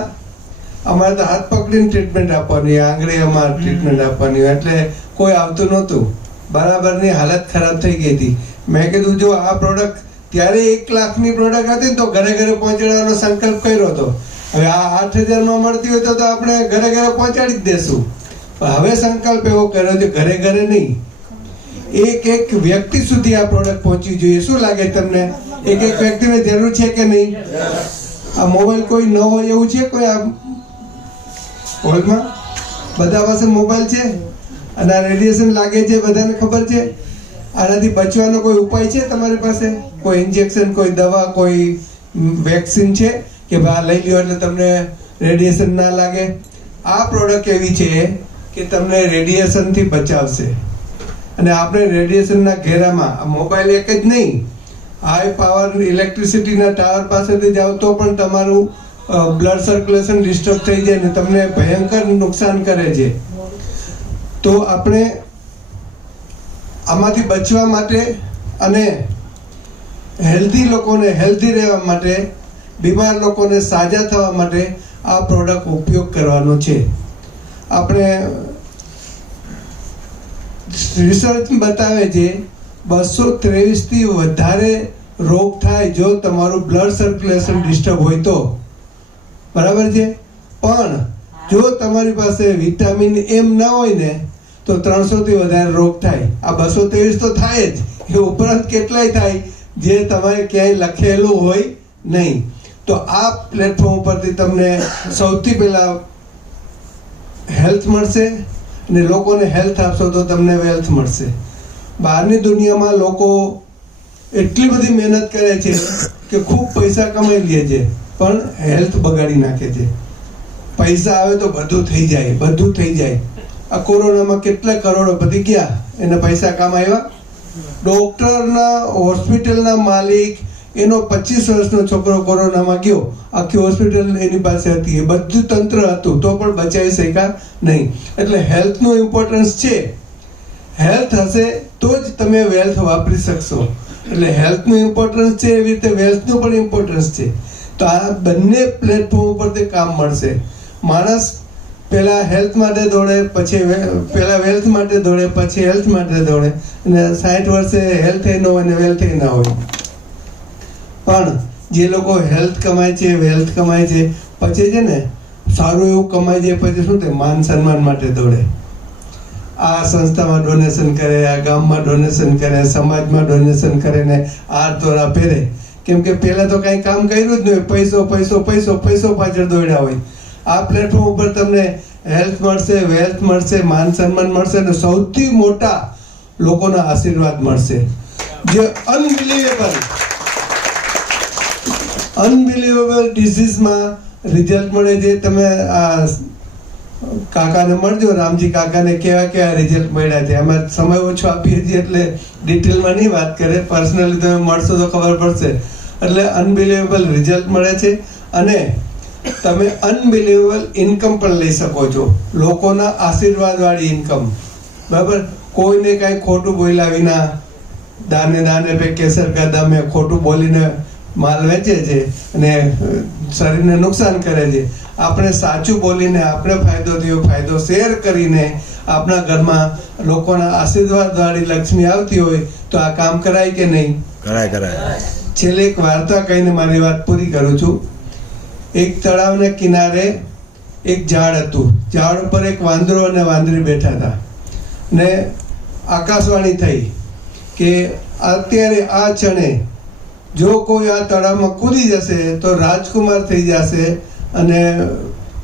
અમારે તો હાથ પકડીને ટ્રીટમેન્ટ આપવાની, આંગળીમાં ટ્રીટમેન્ટ આપવાની, એટલે કોઈ આવતું નહોતું. બરાબરની હાલત ખરાબ થઈ ગઈ હતી. મેં કીધું જો આ પ્રોડક્ટ ત્યારે 1 લાખની પ્રોડક્ટ હતી ને તો ઘરે ઘરે પહોંચાડવાનો સંકલ્પ કર્યો હતો. હવે આ 8,000માં મળતી હોય તો આપણે ઘરે ઘરે પહોંચાડી જ દેશું. પણ હવે સંકલ્પ એવો કર્યો છે ઘરે ઘરે નહીં, એક વ્યક્તિ સુધી આ પ્રોડક્ટ પહોંચવી જોઈએ. શું લાગે તમને? એક વ્યક્તિને જરૂર છે કે નહીં? આ મોબાઈલ કોઈ ન હોય એવું છે કોઈ આ હોલમાં? બધા પાસે મોબાઈલ છે અને આ રેડિયેશન લાગે છે, બધાને ખબર છે. આનાથી બચવાનો કોઈ ઉપાય છે તમારી પાસે? કોઈ ઇન્જેક્શન, કોઈ દવા, કોઈ વેક્સિન છે કે ભાઈ લઈ લ્યો એટલે તમને રેડિયેશન ના લાગે? આ પ્રોડક્ટ એવી છે કે તમને રેડિયેશનથી બચાવશે. અને આપણે રેડિયેશનના ઘેરામાં આ મોબાઈલ એક જ નહીં, હાઈ પાવર ઇલેક્ટ્રિસિટીના ટાવર પાસેથી જાઓ તો પણ તમારું બ્લડ સર્ક્યુલેશન ડિસ્ટર્બ થઈ જાય ને તમને ભયંકર નુકસાન કરે છે. તો આપણે આમાંથી બચવા માટે અને હેલ્ધી લોકોને હેલ્ધી રહેવા માટે, બીમાર લોકોને સાજા થવા માટે આ પ્રોડક્ટ ઉપયોગ કરવાનો છે. આપણે રિસર્ચ બતાવે છે 223થી વધારે રોગ થાય જો તમારું બ્લડ સર્ક્યુલેશન ડિસ્ટર્બ હોય તો, બરાબર છે. પણ જો તમારી પાસે વિટામિન એમ ના હોય ને તો 300 થી વધારે રોગ થાય. આ 223 તો થાય જ, એ ઉપરાંત કેટલાય થાય જે તમારે ક્યાંય લખેલું હોય નહીં. તો આ પ્લેટફોર્મ ઉપરથી તમને સૌથી પહેલા હેલ્થ મળશે, અને લોકોને હેલ્થ આપશો તો તમને વેલ્થ મળશે. બહારની દુનિયામાં લોકો એટલી બધી મહેનત કરે છે કે ખૂબ પૈસા કમાઈ લે છે, પણ હેલ્થ બગાડી નાખે છે. પૈસા આવે તો બધું થઈ જાય, બધું થઈ જાય. આ કોરોનામાં કેટલા કરોડો પતી ગયા, એને પૈસા કામ આવ્યા. ડોક્ટરના હોસ્પિટલના માલિક, એનો 25 વર્ષનો છોકરો કોરોનામાં ગયો, આખી હોસ્પિટલ એની પાસે હતી, એ બધું તંત્ર હતું તો પણ બચાવી શક્યા નહીં. એટલે હેલ્થનું ઇમ્પોર્ટન્સ છે. હેલ્થ હશે તો જ તમે વેલ્થ વાપરી શકશો. એટલે હેલ્થનું ઇમ્પોર્ટન્સ છે, એવી રીતે વેલ્થનું પણ ઇમ્પોર્ટન્સ છે. તો આ બંને પ્લેટફોર્મ ઉપરથી કામ મળશે. માણસ પહેલા હેલ્થ માટે દોડે, પછી પહેલા વેલ્થ માટે દોડે, પછી હેલ્થ માટે દોડે, અને 60 વર્ષે હેલ્થ ન હોય ને વેલ્થ ના હોય. પણ જે લોકો હેલ્થ કમાય છે, વેલ્થ કમાય છે, પછી છે ને સારું એવું કમાય છે, પછી શું થાય, માન સન્માન માટે દોડે. આ સંસ્થામાં ડોનેશન કરે, આ ગામમાં ડોનેશન કરે, સમાજમાં ડોનેશન કરે ને આ તોરા પહેરે. કેમ કે પહેલા તો કઈ કામ કર્યું જ નહીં, પૈસો પૈસો પૈસો પૈસો પાછળ દોડ્યા હોય. આ પ્લેટફોર્મ ઉપર તમને હેલ્થ મળશે, વેલ્થ મળશે, માન સન્માન મળશે, અને સૌથી મોટા લોકોના આશીર્વાદ મળશે. જે અનબિલીવેબલ ડિઝીઝમાં રિઝલ્ટ મળે છે. તમે આ કાકાને મળજો, રામજી કાકાને કેવા કેવા રિઝલ્ટ મળ્યા છે. એમાં સમય ઓછો આપીએ છીએ એટલે ડિટેલમાં નહીં વાત કરે, પર્સનલી તમે મળશો તો ખબર પડશે. એટલે અનબિલીવેબલ રિઝલ્ટ મળે છે, અને તમે અનબિલીવેબલ ઇન્કમ પણ લઈ શકો છો, લોકોના આશીર્વાદવાળી ઇન્કમ. બરાબર, કોઈને કાંઈ ખોટું બોલ્યા વિના દાને દાને પે કેસર કા દમ, ખોટું બોલીને માલ વેચે છે અને શરીરને નુકસાન કરે છે. આપણે સાચું બોલીને, આપણે ફાયદો થયો ફાયદો શેર કરીને આપણા ઘરમાં લોકોના આશીર્વાદવાળી લક્ષ્મી આવતી હોય તો આ કામ કરાય કે નહીં? કરાય. છેલ્લે એક વાર્તા કહીને મારી વાત પૂરી કરું છું. એક તળાવને કિનારે એક ઝાડ હતું. ઝાડ ઉપર એક વાંદરો અને વાંદરી બેઠા હતા, ને આકાશવાણી થઈ કે અત્યારે આ ક્ષણે જો કોઈ આ તળાવમાં કૂદી જશે તો રાજકુમાર થઈ જશે, અને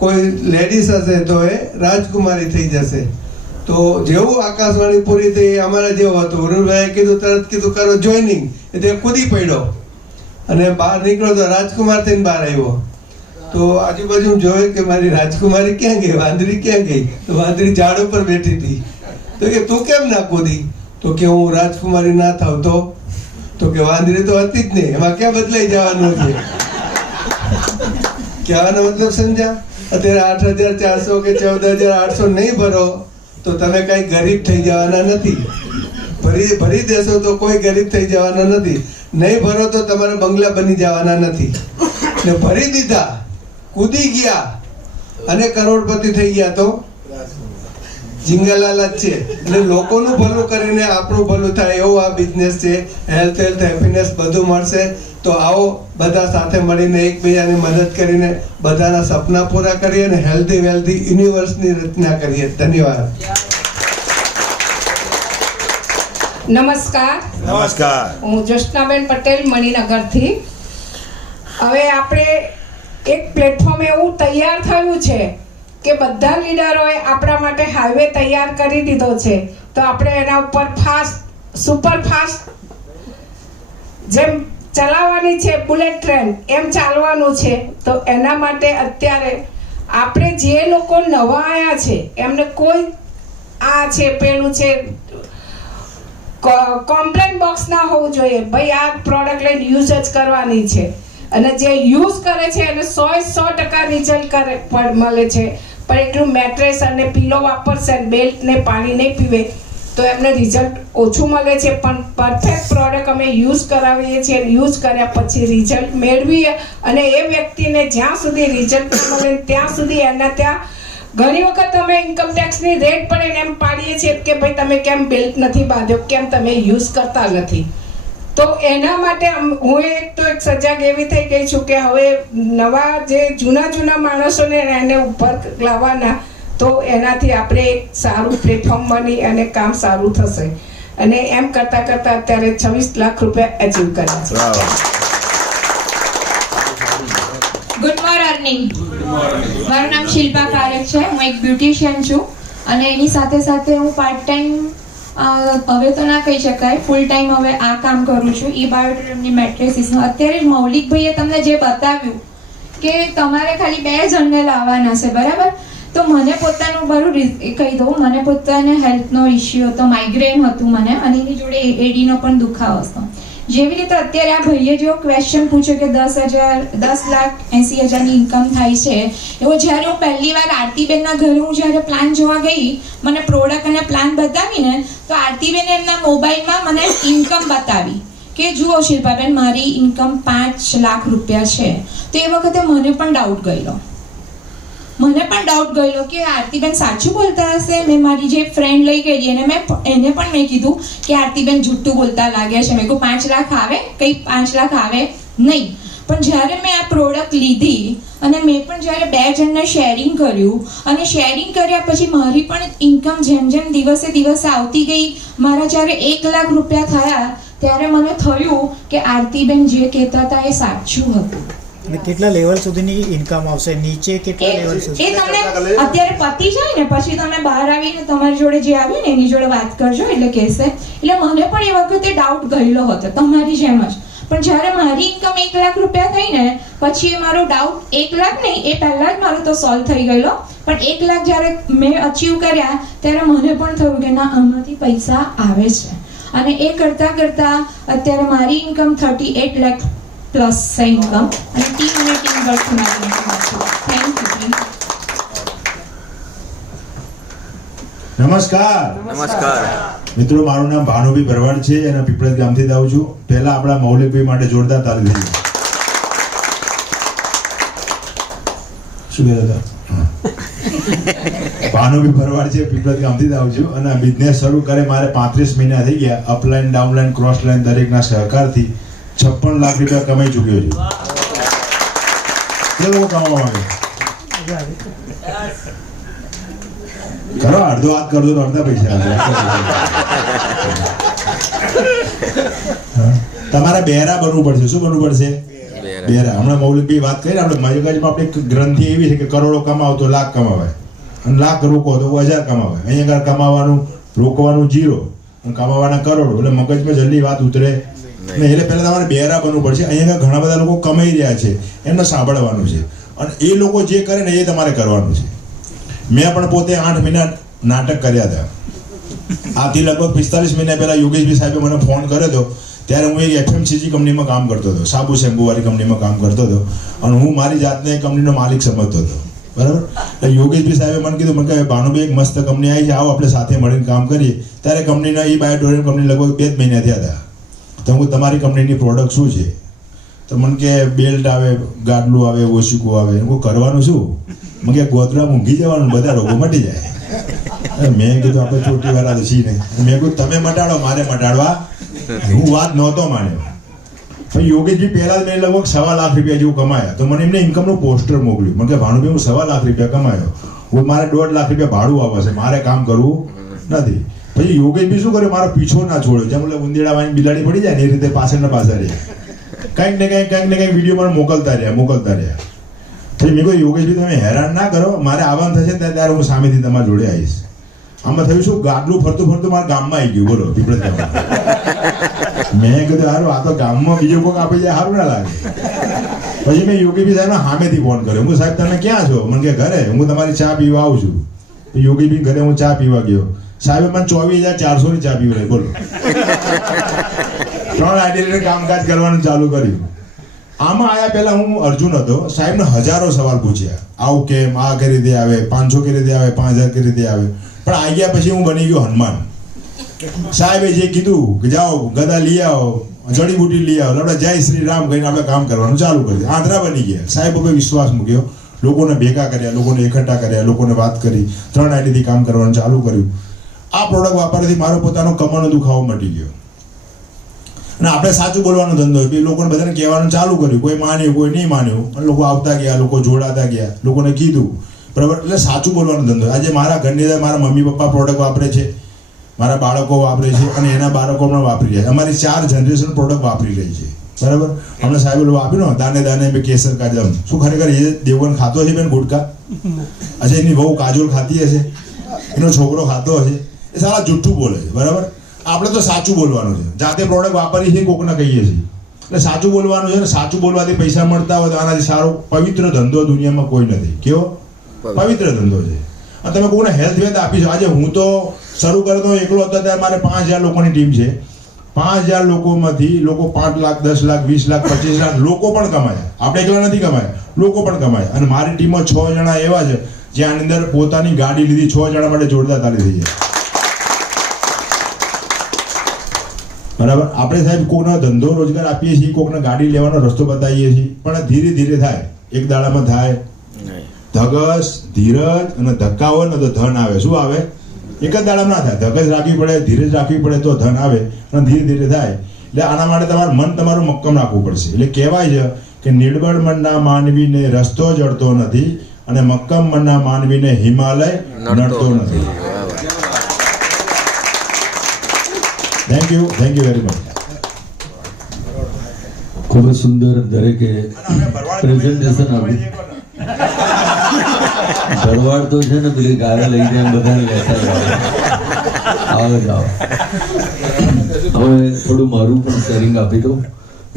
કોઈ લેડીઝ હશે તો એ રાજકુમારી થઈ જશે. તો જેવું આકાશવાણી પૂરી થઈ, અમારા જેવો હતો, વરુણભાઈએ કીધું, તરત કીધું કરો જોઈનિંગ, એટલે કૂદી પડ્યો અને બહાર નીકળ્યો તો રાજકુમાર થઈને બહાર આવ્યો. તો આજુબાજુ જોયે કે મારી રાજકુમારી ક્યાં ગઈ, વાંદરી ક્યાં ગઈ? તો વાંદરી ઝાડ ઉપર બેઠી હતી. તો કે તું કેમ ના કૂદી? તો કે હું રાજકુમારી ના થાવ તો કે વાંદરી તો હતી જ નહીં, એમાં ક્યાં બદલાઈ જવાનું છે? કહેવાનો મતલબ સમજ્યા? અત્યારે 8,400 કે 14,800 નહીં ભરો તો તમે કઈ ગરીબ થઈ જવાના નથી. ભરી દેશો તો કોઈ ગરીબ થઈ જવાના નથી. નહીં ભરો તો તમારે બંગલા બની જવાના નથી. ને ભરી દીધા, કૂદી ગયા અને કરોડપતિ થઈ ગયા તો જિંગાલાલ જ છે. એટલે લોકોનું ભલું કરીને આપણું ભલું થાય એવો આ બિઝનેસ છે. હેલ્થ હેપીનેસ બધું મળશે. તો આવો બધા સાથે મળીને એકબીજાની મદદ કરીને બધાના સપના પૂરા કરીએ અને હેલ્ધી વેલ્ધી યુનિવર્સની રચના કરીએ. ધન્યવાદ. નમસ્કાર. હું જ્યોત્સનાબેન પટેલ, મણિનગરથી. હવે આપણે એક પ્લેટફોર્મ એવું તૈયાર થયું છે કે બધા લીડરોએ આપણા માટે હાઈવે તૈયાર કરી દીધો છે. તો આપણે એના ઉપર સુપર ફાસ્ટ જેમ ચલાવવાની છે બુલેટ ટ્રેન, એમ ચાલવાનું છે. તો એના માટે અત્યારે આપણે જે લોકો નવા આવ્યા છે એમને કોઈ આ છે પેલું છે કમ્પ્લેન બોક્સ ના હોવું જોઈએ. ભાઈ આ પ્રોડક્ટ લઈને યુઝ જ કરવાની છે, અને જે યુઝ કરે છે એને 100% રિઝલ્ટ મળે છે. પણ એટલું મેટ્રેસ અને પીલો વાપરશે અને બેલ્ટ ને પાણી નહીં પીવે તો એમને રિઝલ્ટ ઓછું મળે છે. પણ પરફેક્ટ પ્રોડક્ટ અમે યુઝ કરાવીએ છીએ. યુઝ કર્યા પછી રિઝલ્ટ મેળવીએ, અને એ વ્યક્તિને જ્યાં સુધી રિઝલ્ટ ન મળે ત્યાં સુધી એના ત્યાં ઘણી વખત અમે ઇન્કમટેક્સની રેટ પણ એમ પાડીએ છીએ કે ભાઈ તમે કેમ બેલ્ટ નથી બાંધ્યો, કેમ તમે યુઝ કરતા નથી. તો એના માટે હું એક સજાગ એવી થઈ ગઈ છું કે હવે નવા જે જૂના માણસોને એને ઉપર લાવવાના, તો એનાથી આપણે એક સારું પ્લેટફોર્મ બની અને કામ સારું થશે. અને એમ કરતાં અત્યારે 26 લાખ રૂપિયા અચીવ કર્યા છે. Good morning. મારું નામ શિલ્પા કારેક છે. હું એક બ્યુટિશિયન છું અને એની સાથે હું પાર્ટ ટાઈમ, હવે તો ના કહી શકાય, ફૂલ ટાઈમ હવે આ કામ કરું છું ઈ બાયોડ્રમની મેટ્રેસીસનું. અત્યારે મૌલિકભાઈએ તમને જે બતાવ્યું કે તમારે ખાલી 2 જણને લાવવાના છે, બરાબર? તો મને પોતાનું બરું કહી દઉં, મને પોતાને હેલ્થનો ઇશ્યુ હતો, માઇગ્રેન હતું મને, અને એની જોડે એડીનો પણ દુખાવો હતો. જેવી રીતે અત્યારે આ ભાઈએ જો ક્વેશ્ચન પૂછ્યો કે 10,80,000 ની ઇન્કમ થાય છે, એવો જ્યારે હું પહેલી વાર આરતીબેનના ઘરે હું જ્યારે પ્લાન જોવા ગઈ, મને પ્રોડક્ટ અને પ્લાન બતાવીને, તો આરતીબેને એમના મોબાઈલમાં મને ઇન્કમ બતાવી કે જુઓ શિલ્પાબેન, મારી ઇન્કમ 5 લાખ રૂપિયા છે. તો એ વખતે મને પણ ડાઉટ ગયેલો કે આરતીબેન સાચું બોલતા હશે. મેં મારી જે ફ્રેન્ડ લઈ ગયેલી એને પણ મેં કીધું કે આરતીબેન જુઠ્ઠું બોલતા લાગે છે. મેં કહ્યું 5 લાખ આવે? કંઈ 5 લાખ આવે નહીં. પણ જ્યારે મેં આ પ્રોડક્ટ લીધી અને મેં પણ જ્યારે 2 જણને શેરિંગ કર્યું, અને શેરિંગ કર્યા પછી મારી પણ ઇન્કમ જેમ દિવસે આવતી ગઈ, મારા જ્યારે 1 લાખ રૂપિયા થયા, ત્યારે મને થયું કે આરતીબેન જે કહેતા હતા એ સાચું હતું. કેટલા લેવલ સુધીની ઇન્કમ આવશે? નીચે કેટલા લેવલ સુધી? એ તમને અત્યારે પતી જાય ને પછી તમે બહાર આવીને તમારી જોડે જે આવ્યું ને એની જોડે વાત કરજો, એટલે કહેશે. એટલે મને પણ એ વખતે ડાઉટ ગયેલો હતો તમારી જેમ જ. પણ જ્યારે મારી ઇન્કમ 1 લાખ રૂપિયા થઈ ને પછી એ મારો ડાઉટ 1 લાખ નહીં, એ પહેલા જ મારો તો સોલ્વ થઈ ગયેલો. પણ 1 લાખ જ્યારે મેં અચીવ કર્યા ત્યારે મને પણ થયું કે ના, આમાંથી પૈસા આવે છે. અને એ કરતાં અત્યારે મારી ઇન્કમ 38 લાખ પ્લસ છે ઇન્કમ, અને ટીમ વર્ક મારી ઇન્કમ છે. Thank you. નમસ્કાર મિત્રો, મારું નામ ભાનુભાઈ ભરવાડ છે અને પીપળજ ગામથી જ આવું છું. પહેલા આપણા મૌલિકભાઈ માટે જોરદાર તાળી દઈએ. શું કહેતા હતા? ભાનુભાઈ ભરવાડ છે, પીપળજ ગામથી જ આવું છું અને બિઝનેસ શરૂ કરે મારે 35 મહિના થઈ ગયા. અપલાઈન, ડાઉનલાઈન, ક્રોસ લાઈન દરેકના સહકારથી 56 લાખ રૂપિયા કમાઈ ચૂક્યો છું. કેટલો કમાવા માંગે? કરો, અડધો હાથ કરજો તો અડધા પૈસા આવશે. તમારે બેરા બનવું પડશે. શું બનવું પડશે? બેરા. હમણાં મૌલિકભાઈ વાત કરી, આપણે મગજમાં આપણી ગ્રંથિ એવી છે કે કરોડો કમાવ તો લાખ કમાવાય, અને લાખ રોકો તો 1000 કમાવાય. અહીંયા કમાવાનું રોકવાનું 0 અને કમાવાના કરોડો, એટલે મગજમાં જલ્દી વાત ઉતરે નહીં. એટલે પહેલા તમારે બેરા બનવું પડશે. અહીંયા ઘણા બધા લોકો કમાઈ રહ્યા છે, એમને સાંભળવાનું છે, અને એ લોકો જે કરે ને એ તમારે કરવાનું છે. મેં પણ પોતે 8 મહિના નાટક કર્યા હતા. આથી લગભગ 45 મહિના પહેલા યોગેશભાઈ સાહેબે મને ફોન કર્યો હતો. ત્યારે હું એક FMCG કંપનીમાં કામ કરતો હતો, સાબુ શેમ્પુવાળી કંપનીમાં કામ કરતો હતો, અને હું મારી જાતને એ કંપનીનો માલિક સમજતો હતો, બરાબર. એટલે યોગેશભાઈ સાહેબે મને કીધું, મને કહે ભાનુભાઈ એક મસ્ત કંપની આવી છે, આવો આપણે સાથે મળીને કામ કરીએ. ત્યારે કંપનીના ઈ બાયોડોરિયમ કંપની લગભગ 2 જ મહિના થયા હતા. તો હું તમારી કંપનીની પ્રોડક્ટ શું છે? તો મને કે બેલ્ટ આવે, ગાડલું આવે, ઓશિકું આવે. હું કરવાનું શું? મને કે ગોતરા મૂંઘી જવાનું, બધા રોગો મટી જાય. મેં કીધું આપણે ચોટી વાળા તો છીએ નહીં. મેં કીધું તમે મટાડો, મારે મટાડવા હું વાત નહોતો માન્યો. પણ યોગેશજી પહેલા મેં લગભગ 1.25 લાખ રૂપિયા જેવું કમાયા. તો મને એમને ઇન્કમનું પોસ્ટર મોકલ્યું. મને કે ભાનુભાઈ હું 1.25 લાખ રૂપિયા કમાયો, હું મારે 1.5 લાખ રૂપિયા ભાડું આવે છે, મારે કામ કરવું નથી. પછી યોગેશભાઈ શું કર્યું, મારો પીછો ના છોડ્યો. જેમ એટલે ઉંદેડા વાળી બિલાડી પડી જાય ને એ રીતે પાછળ ને પાછળ રહ્યા, કંઈક ને કંઈક વિડીયો મને મોકલતા રહ્યા. પછી મેં કહ્યું યોગેશભાઈ તમે હેરાન ના કરો, મારે આવવાનું થશે ને ત્યારે હું સામેથી તમારા જોડે આવીશ. આમાં થયું શું, ગાડલું ફરતું મારા ગામમાં આવી ગયું. બોલો, પીપળજ ગામમાં. મેં કીધું સારું, આ તો ગામમાં બીજો કોઈક આપી જાય, સારું ના લાગે. પછી મેં યોગેશભાઈ સાહેબને સામેથી ફોન કર્યો. હું સાહેબ તમે ક્યાં છો? મને કે ઘરે, હું તમારી ચા પીવા આવું છું. યોગેશભાઈ ઘરે હું ચા પીવા ગયો. સાહેબે મને 24,400 ની ચા પીવડાવી. બોલો, 3 આઈડિયાને કામકાજ કરવાનું ચાલુ કર્યું. આમાં આયા પહેલા હું અર્જુન હતો. સાહેબને હજારો સવાલ પૂછ્યા, આવું કેમ, આ કઈ રીતે આવે, 500 કઈ રીતે આવે, 5000 કઈ રીતે આવે. પણ આવી ગયા પછી હું બની ગયો હનુમાન. સાહેબે જે કીધું કે જાઓ ગદા લઈ આવો, જડીબુટી લઈ આવો, આપણે જય શ્રી રામ કહીને આપણે કામ કરવાનું ચાલુ કરી. આંધ્રા બની ગયા. સાહેબ ઉપર વિશ્વાસ મૂક્યો, લોકોને ભેગા કર્યા, લોકોને એકઠા કર્યા, લોકોને વાત કરી, 3 આઈડીથી કામ કરવાનું ચાલુ કર્યું. આ પ્રોડક્ટ વાપરવાથી મારો પોતાનો કમરનો દુખાવો મટી ગયો. અને આપણે સાચું બોલવાનો ધંધો હોય. લોકોને બધાને કહેવાનું ચાલુ કર્યું, કોઈ માન્યું કોઈ નહીં માન્યું, અને લોકો આવતા ગયા, લોકો જોડાતા ગયા, લોકોને કીધું, બરાબર. એટલે સાચું બોલવાનો ધંધો. આજે મારા ઘરની અંદર મારા મમ્મી પપ્પા પ્રોડક્ટ વાપરે છે, મારા બાળકો વાપરે છે, અને એના બાળકો પણ વાપરી રહ્યા છે. અમારી 4 જનરેશન પ્રોડક્ટ વાપરી રહી છે, બરાબર. હમણાં સાહેબ લોકો આપ્યું ને દાને દાને બે કેસર કાજલ, શું ખરેખર એ દેવગન ખાતો હશે બેન ગુટકા? અચ્છા, એની બહુ કાજોલ ખાતી હશે, એનો છોકરો ખાતો હશે. એ સારા જુઠ્ઠું બોલે છે, બરાબર. આપણે તો સાચું બોલવાનું છે. જાતે પ્રોડક્ટ વાપરી છે કોકને કહીએ છીએ, એટલે સાચું બોલવાનું છે. ને સાચું બોલવાથી પૈસા મળતા હોય તો આનાથી સારો પવિત્ર ધંધો દુનિયામાં કોઈ નથી. કેવો પવિત્ર ધંધો છે. અને તમે કોઈને હેલ્થ વેલ્થ આપી છો. આજે હું તો શરૂ કરતો એકલો હતો ત્યારે મારે 5000 લોકોની ટીમ છે. 5000 લોકોમાંથી લોકો 5 લાખ 10 લાખ 20 લાખ 25 લાખ લોકો પણ કમાયા. આપણે એકલા નથી કમાયા, લોકો પણ કમાયા. અને મારી ટીમમાં 6 જણા એવા છે જે આની અંદર પોતાની ગાડી લીધી, 6 જણા માટે જોરદાર તાળી થઈ જાય, બરાબર. આપણે સાહેબ કોઈનો ધંધો રોજગાર આપીએ છીએ, કોકને ગાડી લેવાનો રસ્તો બતાવીએ છીએ, પણ ધીરે ધીરે થાય, એક દાડામાં થાય. ધગસ, ધીરજ અને ધક્કા હોય ને તો ધન આવે. શું આવે? એક જ દાડામાં ના થાય. ધગસ રાખવી પડે, ધીરજ રાખવી પડે તો ધન આવે, અને ધીરે ધીરે થાય. એટલે આના માટે તમારું મન તમારું મક્કમ રાખવું પડશે. એટલે કહેવાય છે કે નિર્બળ મનના માનવીને રસ્તો જડતો નથી, અને મક્કમ મનના માનવીને હિમાલય નડતો નથી. Thank you very much. ખૂબ જ સુંદર દરેકે પ્રેઝન્ટેશન આપ્યું. ભરવાડ તો છે ને પેલી ગાળા લઈ જાય બધાને લેતા આવે જાઓ. હવે થોડું મારું પણ શેરિંગ આપી દઉં.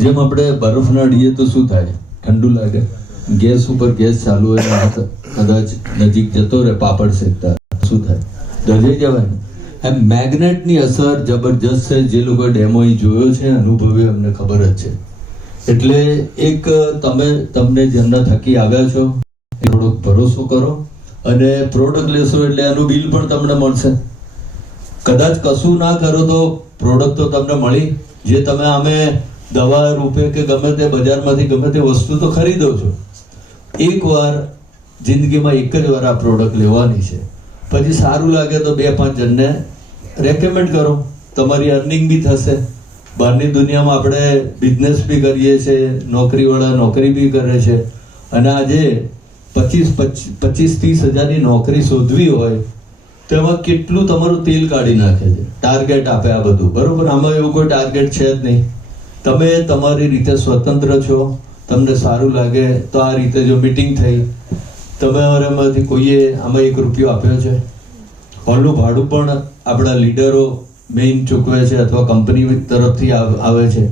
જેમ આપણે બરફ ના અડીએ તો શું થાય? ઠંડુ લાગે. ગેસ ઉપર ગેસ ચાલુ હોય હાથ કદાચ નજીક જતો રહે પાપડ શેકતા, શું થાય? દજાઈ જવાય ને. એમ મેગ્નેટની અસર જબરજસ્ત છે. જે લોકો ડેમો જોયો છે, અનુભવ્યો, એમને ખબર જ છે. એટલે એક તમને જેમના થકી આવ્યા છો થોડોક ભરોસો કરો, અને પ્રોડક્ટ લેશો એટલે એનું બિલ પણ તમને મળશે. કદાચ કશું ના કરો તો પ્રોડક્ટ તો તમને મળી. જે તમે આમે દવા રૂપે કે ગમે તે બજારમાંથી ગમે તે વસ્તુ તો ખરીદો છો. એકવાર જિંદગીમાં એક જ વાર આ પ્રોડક્ટ લેવાની છે. પછી સારું લાગે તો 2-5 જણને રેકમેન્ડ કરો, તમારી અર્નિંગ બી થશે. બહારની દુનિયામાં આપણે બિઝનેસ બી કરીએ છીએ, નોકરીવાળા નોકરી બી કરે છે, અને આજે 25-30 હજારની નોકરી શોધવી હોય તો એમાં કેટલું તમારું તેલ કાઢી નાખે છે. ટાર્ગેટ આપે આ બધું, બરોબર. આમાં એવું કોઈ ટાર્ગેટ છે જ નહીં. તમે તમારી રીતે સ્વતંત્ર છો. તમને સારું લાગે તો આ રીતે જો મીટિંગ થઈ, તમારામાંથી કોઈએ આમાં 1 રૂપિયો આપ્યો છે? હોલનું ભાડું પણ આપણા લીડરો મેઇન ચૂકવે છે, અથવા કંપની તરફથી આવે છે.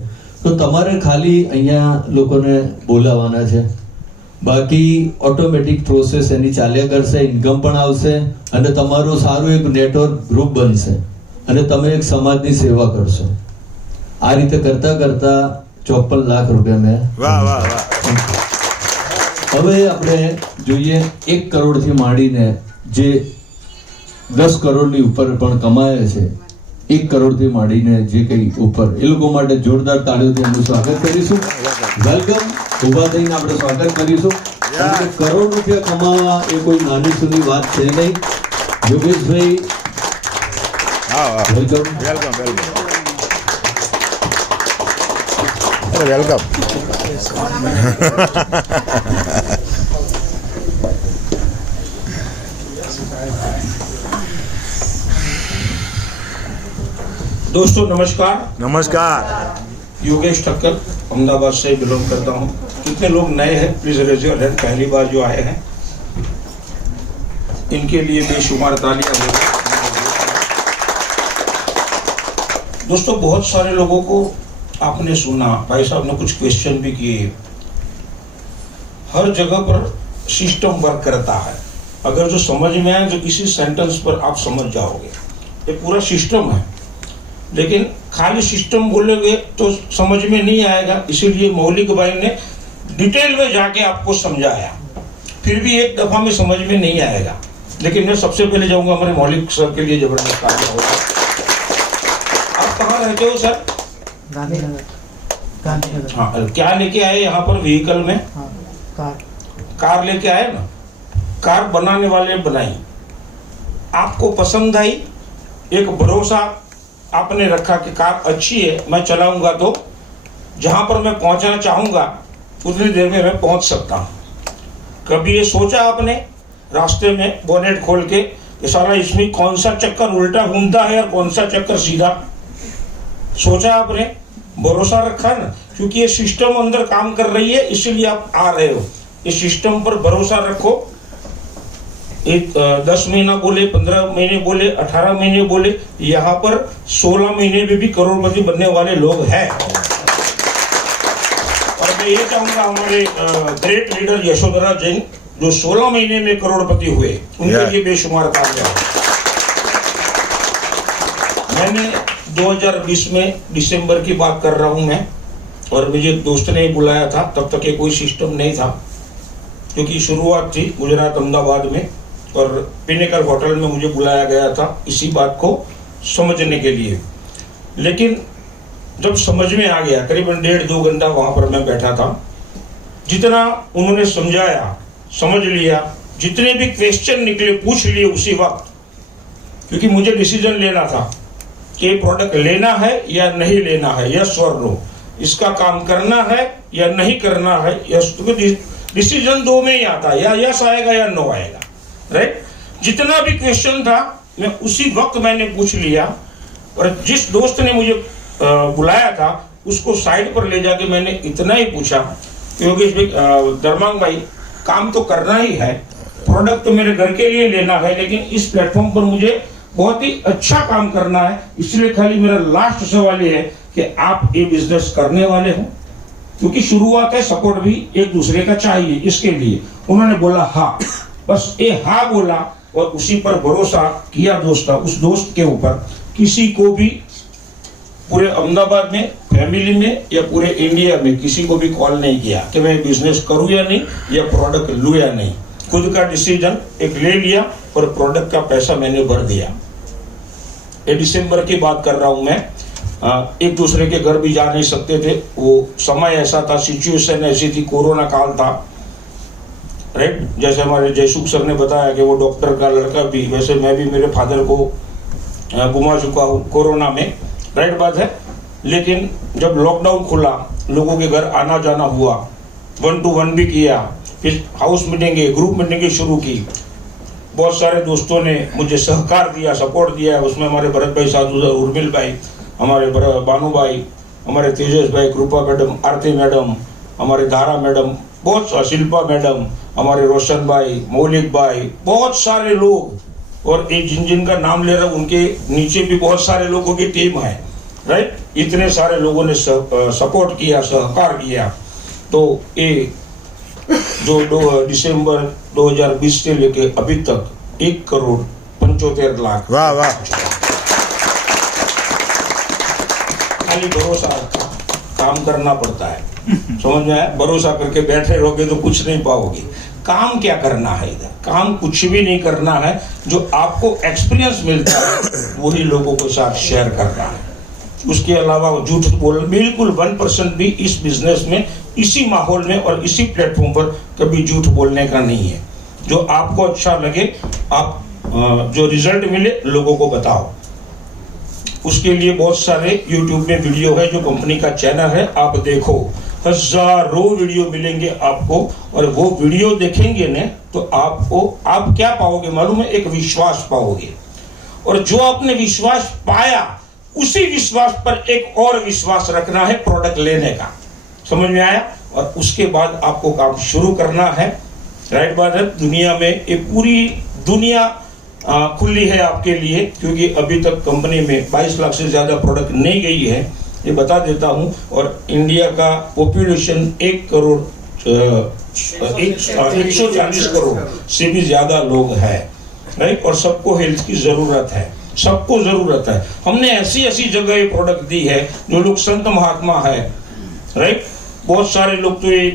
તો તમારે ખાલી અહીંયા લોકોને બોલાવવાના છે. બાકી ઓટોમેટિક પ્રોસેસ એની ચાલ્યા કરશે, ઇન્કમ પણ આવશે, અને તમારું સારું એક નેટવર્ક ગ્રુપ બનશે, અને તમે એક સમાજની સેવા કરશો. આ રીતે કરતા કરતા 54 લાખ રૂપિયા મેં. હવે આપણે જોઈએ 1 કરોડથી માંડીને જે 10 કરોડની ઉપર પણ કમાય છે, 1 કરોડથી માંડીને જે કંઈ ઉપર, એ લોકો માટે જોરદાર તાળીઓથી એમનું સ્વાગત કરીશું. વેલકમ. ઉભા થઈને આપણે સ્વાગત કરીશું. કારણ કે કરોડ રૂપિયા કમાવા એ કોઈ નાની સૂની વાત છે નહીં. યોગેશભાઈ, વેલકમ. दोस्तों नमस्कार. योगेश ठक्कर अहमदाबाद से बिलोंग करता हूँ. कितने लोग नए हैं? Please raise your hand. पहली बार जो आए हैं इनके लिए बेशुमार तालियां हो. दोस्तों बहुत सारे लोगों को आपने सुना, भाई साहब ने कुछ क्वेश्चन भी किए. हर जगह पर सिस्टम वर्क करता है. अगर जो समझ में आए तो किसी सेंटेंस पर आप समझ जाओगे. ये पूरा सिस्टम है, लेकिन खाली सिस्टम बोलेंगे तो समझ में नहीं आएगा. इसीलिए मौलिक भाई ने डिटेल में जाके आपको समझाया. फिर भी एक दफा में समझ में नहीं आएगा. लेकिन मैं सबसे पहले जाऊंगा हमारे मौलिक सर के लिए जबरदस्त कार्य होगा. आप कहाँ रहते हो सर? गांधीनगर. हाँ, क्या लेके आए यहाँ पर व्हीकल में? कार लेके आए ना. कार बनाने वाले बनाई, आपको पसंद आई, एक भरोसा आपने रखा कि कार अच्छी है, मैं चलाऊंगा तो जहां पर मैं पहुंचना चाहूंगा उतनी देर में मैं पहुंच सकता हूं। कभी ये सोचा आपने रास्ते में बोनेट खोल के कि साला इसमें कौन सा चक्कर उल्टा घूमता है और कौन सा चक्कर सीधा? सोचा आपने? भरोसा रखा ना, क्योंकि ये सिस्टम अंदर काम कर रही है, इसीलिए आप आ रहे हो। इस सिस्टम पर भरोसा रखो। एक 10 महीना बोले, 15 महीने बोले, 18 महीने बोले, यहाँ पर 16 महीने में भी करोड़पति बनने वाले लोग हैं। और मैं ये चाहूंगा हमारे ग्रेट लीडर यशोधरा जैन जो 16 महीने में करोड़पति हुए, उनके लिए बेशुमार कामयाब। मैंने 2020 में दिसंबर की बात कर रहा हूं मैं, और मुझे दोस्त ने बुलाया था, तब तक ये कोई सिस्टम नहीं था, क्योंकि शुरुआत थी गुजरात अहमदाबाद में, और पिनेकल होटल में मुझे बुलाया गया था इसी बात को समझने के लिए। लेकिन जब समझ में आ गया, करीबन 1.5-2 घंटा वहां पर मैं बैठा था, जितना उन्होंने समझाया, समझ लिया, जितने भी क्वेश्चन निकले पूछ लिए उसी वक्त, क्योंकि मुझे डिसीजन लेना था कि प्रोडक्ट लेना है या नहीं लेना है, यस और नो, इसका काम करना है या नहीं करना है, यस। डिसीजन 2 में ही आता है, या यस आएगा या नो आएगा, राइट। जितना भी क्वेश्चन था मैं उसी वक्त मैंने पूछ लिया, और जिस दोस्त ने मुझे बुलाया था उसको साइड पर ले जाके मैंने इतना ही पूछा, योगेश भाई, धर्मांग भाई, काम तो करना ही है, प्रोडक्ट तो मेरे घर के लिए लेना है, लेकिन इस प्लेटफॉर्म पर मुझे बहुत ही अच्छा काम करना है, इसलिए खाली मेरा लास्ट सवाल ये है कि आप ये बिजनेस करने वाले हो? क्योंकि शुरुआत है, सपोर्ट भी एक दूसरे का चाहिए इसके लिए। उन्होंने बोला हाँ, बस ये हाँ बोला, और उसी पर भरोसा किया दोस्त, उस दोस्त के ऊपर। किसी को भी पूरे अहमदाबाद में, फैमिली में या पूरे इंडिया में किसी को भी कॉल नहीं किया कि मैं बिजनेस करूं या नहीं, या प्रोडक्ट लूं या नहीं। खुद का डिसीजन एक ले लिया और प्रोडक्ट का पैसा मैंने भर दिया। ये दिसंबर की बात कर रहा हूं मैं। एक दूसरे के घर भी जा नहीं सकते थे, वो समय ऐसा था, सिचुएशन ऐसी थी, कोरोना काल था, राइट। जैसे हमारे जयसुख सर ने बताया कि वो डॉक्टर का लड़का भी, वैसे मैं भी मेरे फादर को गुमा चुका हूँ कोरोना में, राइट बात है। लेकिन जब लॉकडाउन खुला, लोगों के घर आना जाना हुआ, 1 to 1 भी किया, फिर हाउस मीटिंगें, ग्रुप मीटिंगें शुरू की। बहुत सारे दोस्तों ने मुझे सहकार दिया, सपोर्ट दिया। उसमें हमारे भरत भाई साधु, उर्मिल भाई, हमारे बानू भाई, हमारे तेजस भाई, कृपा मैडम, आरती मैडम, हमारे धारा मैडम, बहुत शिल्पा मैडम, हमारे रोशन भाई, मौलिक भाई, बहुत सारे लोग, और एक जिन का नाम ले रहा हूं उनके नीचे भी बहुत सारे लोगों की टीम है, राइट। इतने सारे लोगों ने सपोर्ट किया, सहकार किया। तो ये जो दिसंबर 2020 से लेके अभी तक 1,75,00,000। वाह वाह। खाली भरोसा, काम करना पड़ता है, समझ में आया? भरोसा करके बैठे रहोगे तो कुछ नहीं पाओगे। काम क्या करना है इधर? काम कुछ भी नहीं करना है, जो आपको एक्सपीरियंस मिलता है वही लोगों के साथ शेयर करना है। उसके अलावा झूठ बोल बिल्कुल 1% भी इस बिजनेस में, इसी माहौल में और इसी प्लेटफॉर्म पर कभी झूठ बोलने का नहीं है। जो आपको अच्छा लगे, आप जो रिजल्ट मिले लोगों को बताओ। उसके लिए बहुत सारे YouTube में वीडियो है, जो कंपनी का चैनल है, आप देखो, हजारों वीडियो मिलेंगे आपको। और वो वीडियो देखेंगे ने तो आपको, आप क्या पाओगे मालूम है? एक विश्वास पाओगे, और जो आपने विश्वास पाया उसी विश्वास पर एक और विश्वास रखना है प्रोडक्ट लेने का। समझ में आया? और उसके बाद आपको काम शुरू करना है, राइट बात है। दुनिया में ये पूरी दुनिया खुली है आपके लिए, क्योंकि अभी तक कंपनी में 22 लाख से ज्यादा प्रोडक्ट नहीं गई है, ये बता देता हूं। और इंडिया का पॉपुलेशन 140 करोड़ से भी ज्यादा लोग हैं, राइट। और सबको हेल्थ की जरूरत है, सबको जरूरत है। हमने ऐसी ऐसी जगह ये प्रोडक्ट दी है, जो लोग संत महात्मा है, राइट। बहुत सारे लोग तो ये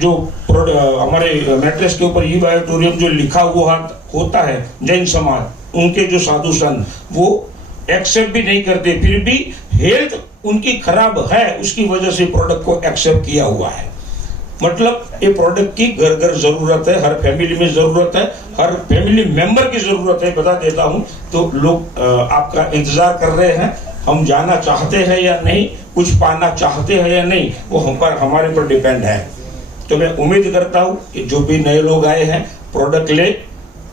जो हमारे मैट्रेस के ऊपर ई-बायोटोरियम जो लिखा हुआ होता है, जैन समाज, उनके जो साधु संत, वो एक्सेप्ट भी नहीं करते, फिर भी हेल्थ उनकी खराब है, उसकी वजह से प्रोडक्ट को एक्सेप्ट किया हुआ है। मतलब ये प्रोडक्ट की घर घर जरूरत है, हर फैमिली में जरूरत है, हर फैमिली मेंबर की जरूरत है, बता देता हूं। तो लोग आपका इंतजार कर रहे हैं, हम जाना चाहते हैं या नहीं, कुछ पाना चाहते हैं या नहीं, वो हम पर हमारे पर डिपेंड है। तो मैं उम्मीद करता हूँ कि जो भी नए लोग आए हैं प्रोडक्ट ले,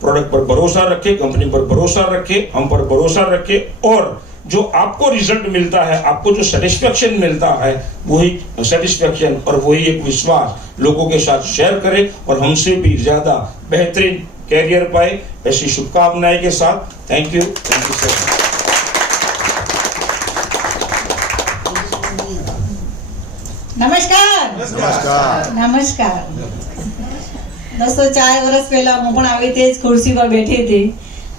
प्रोडक्ट पर भरोसा रखे, कंपनी पर भरोसा रखे, हम पर भरोसा रखे, और जो आपको रिजल्ट मिलता है, आपको जो सेटिस्फेक्शन मिलता है, वही सेटिस्फेक्शन और वही एक विश्वास लोगों के साथ शेयर करें और हमसे भी ज्यादा बेहतरीन कैरियर पाए, ऐसी शुभकामनाएं के साथ थैंक यू सर। નમસ્કાર નમસ્કાર દોસ્તો 4 વર્ષ પહેલા હું પણ આવી રીતે જ ખુરશી પર બેઠી હતી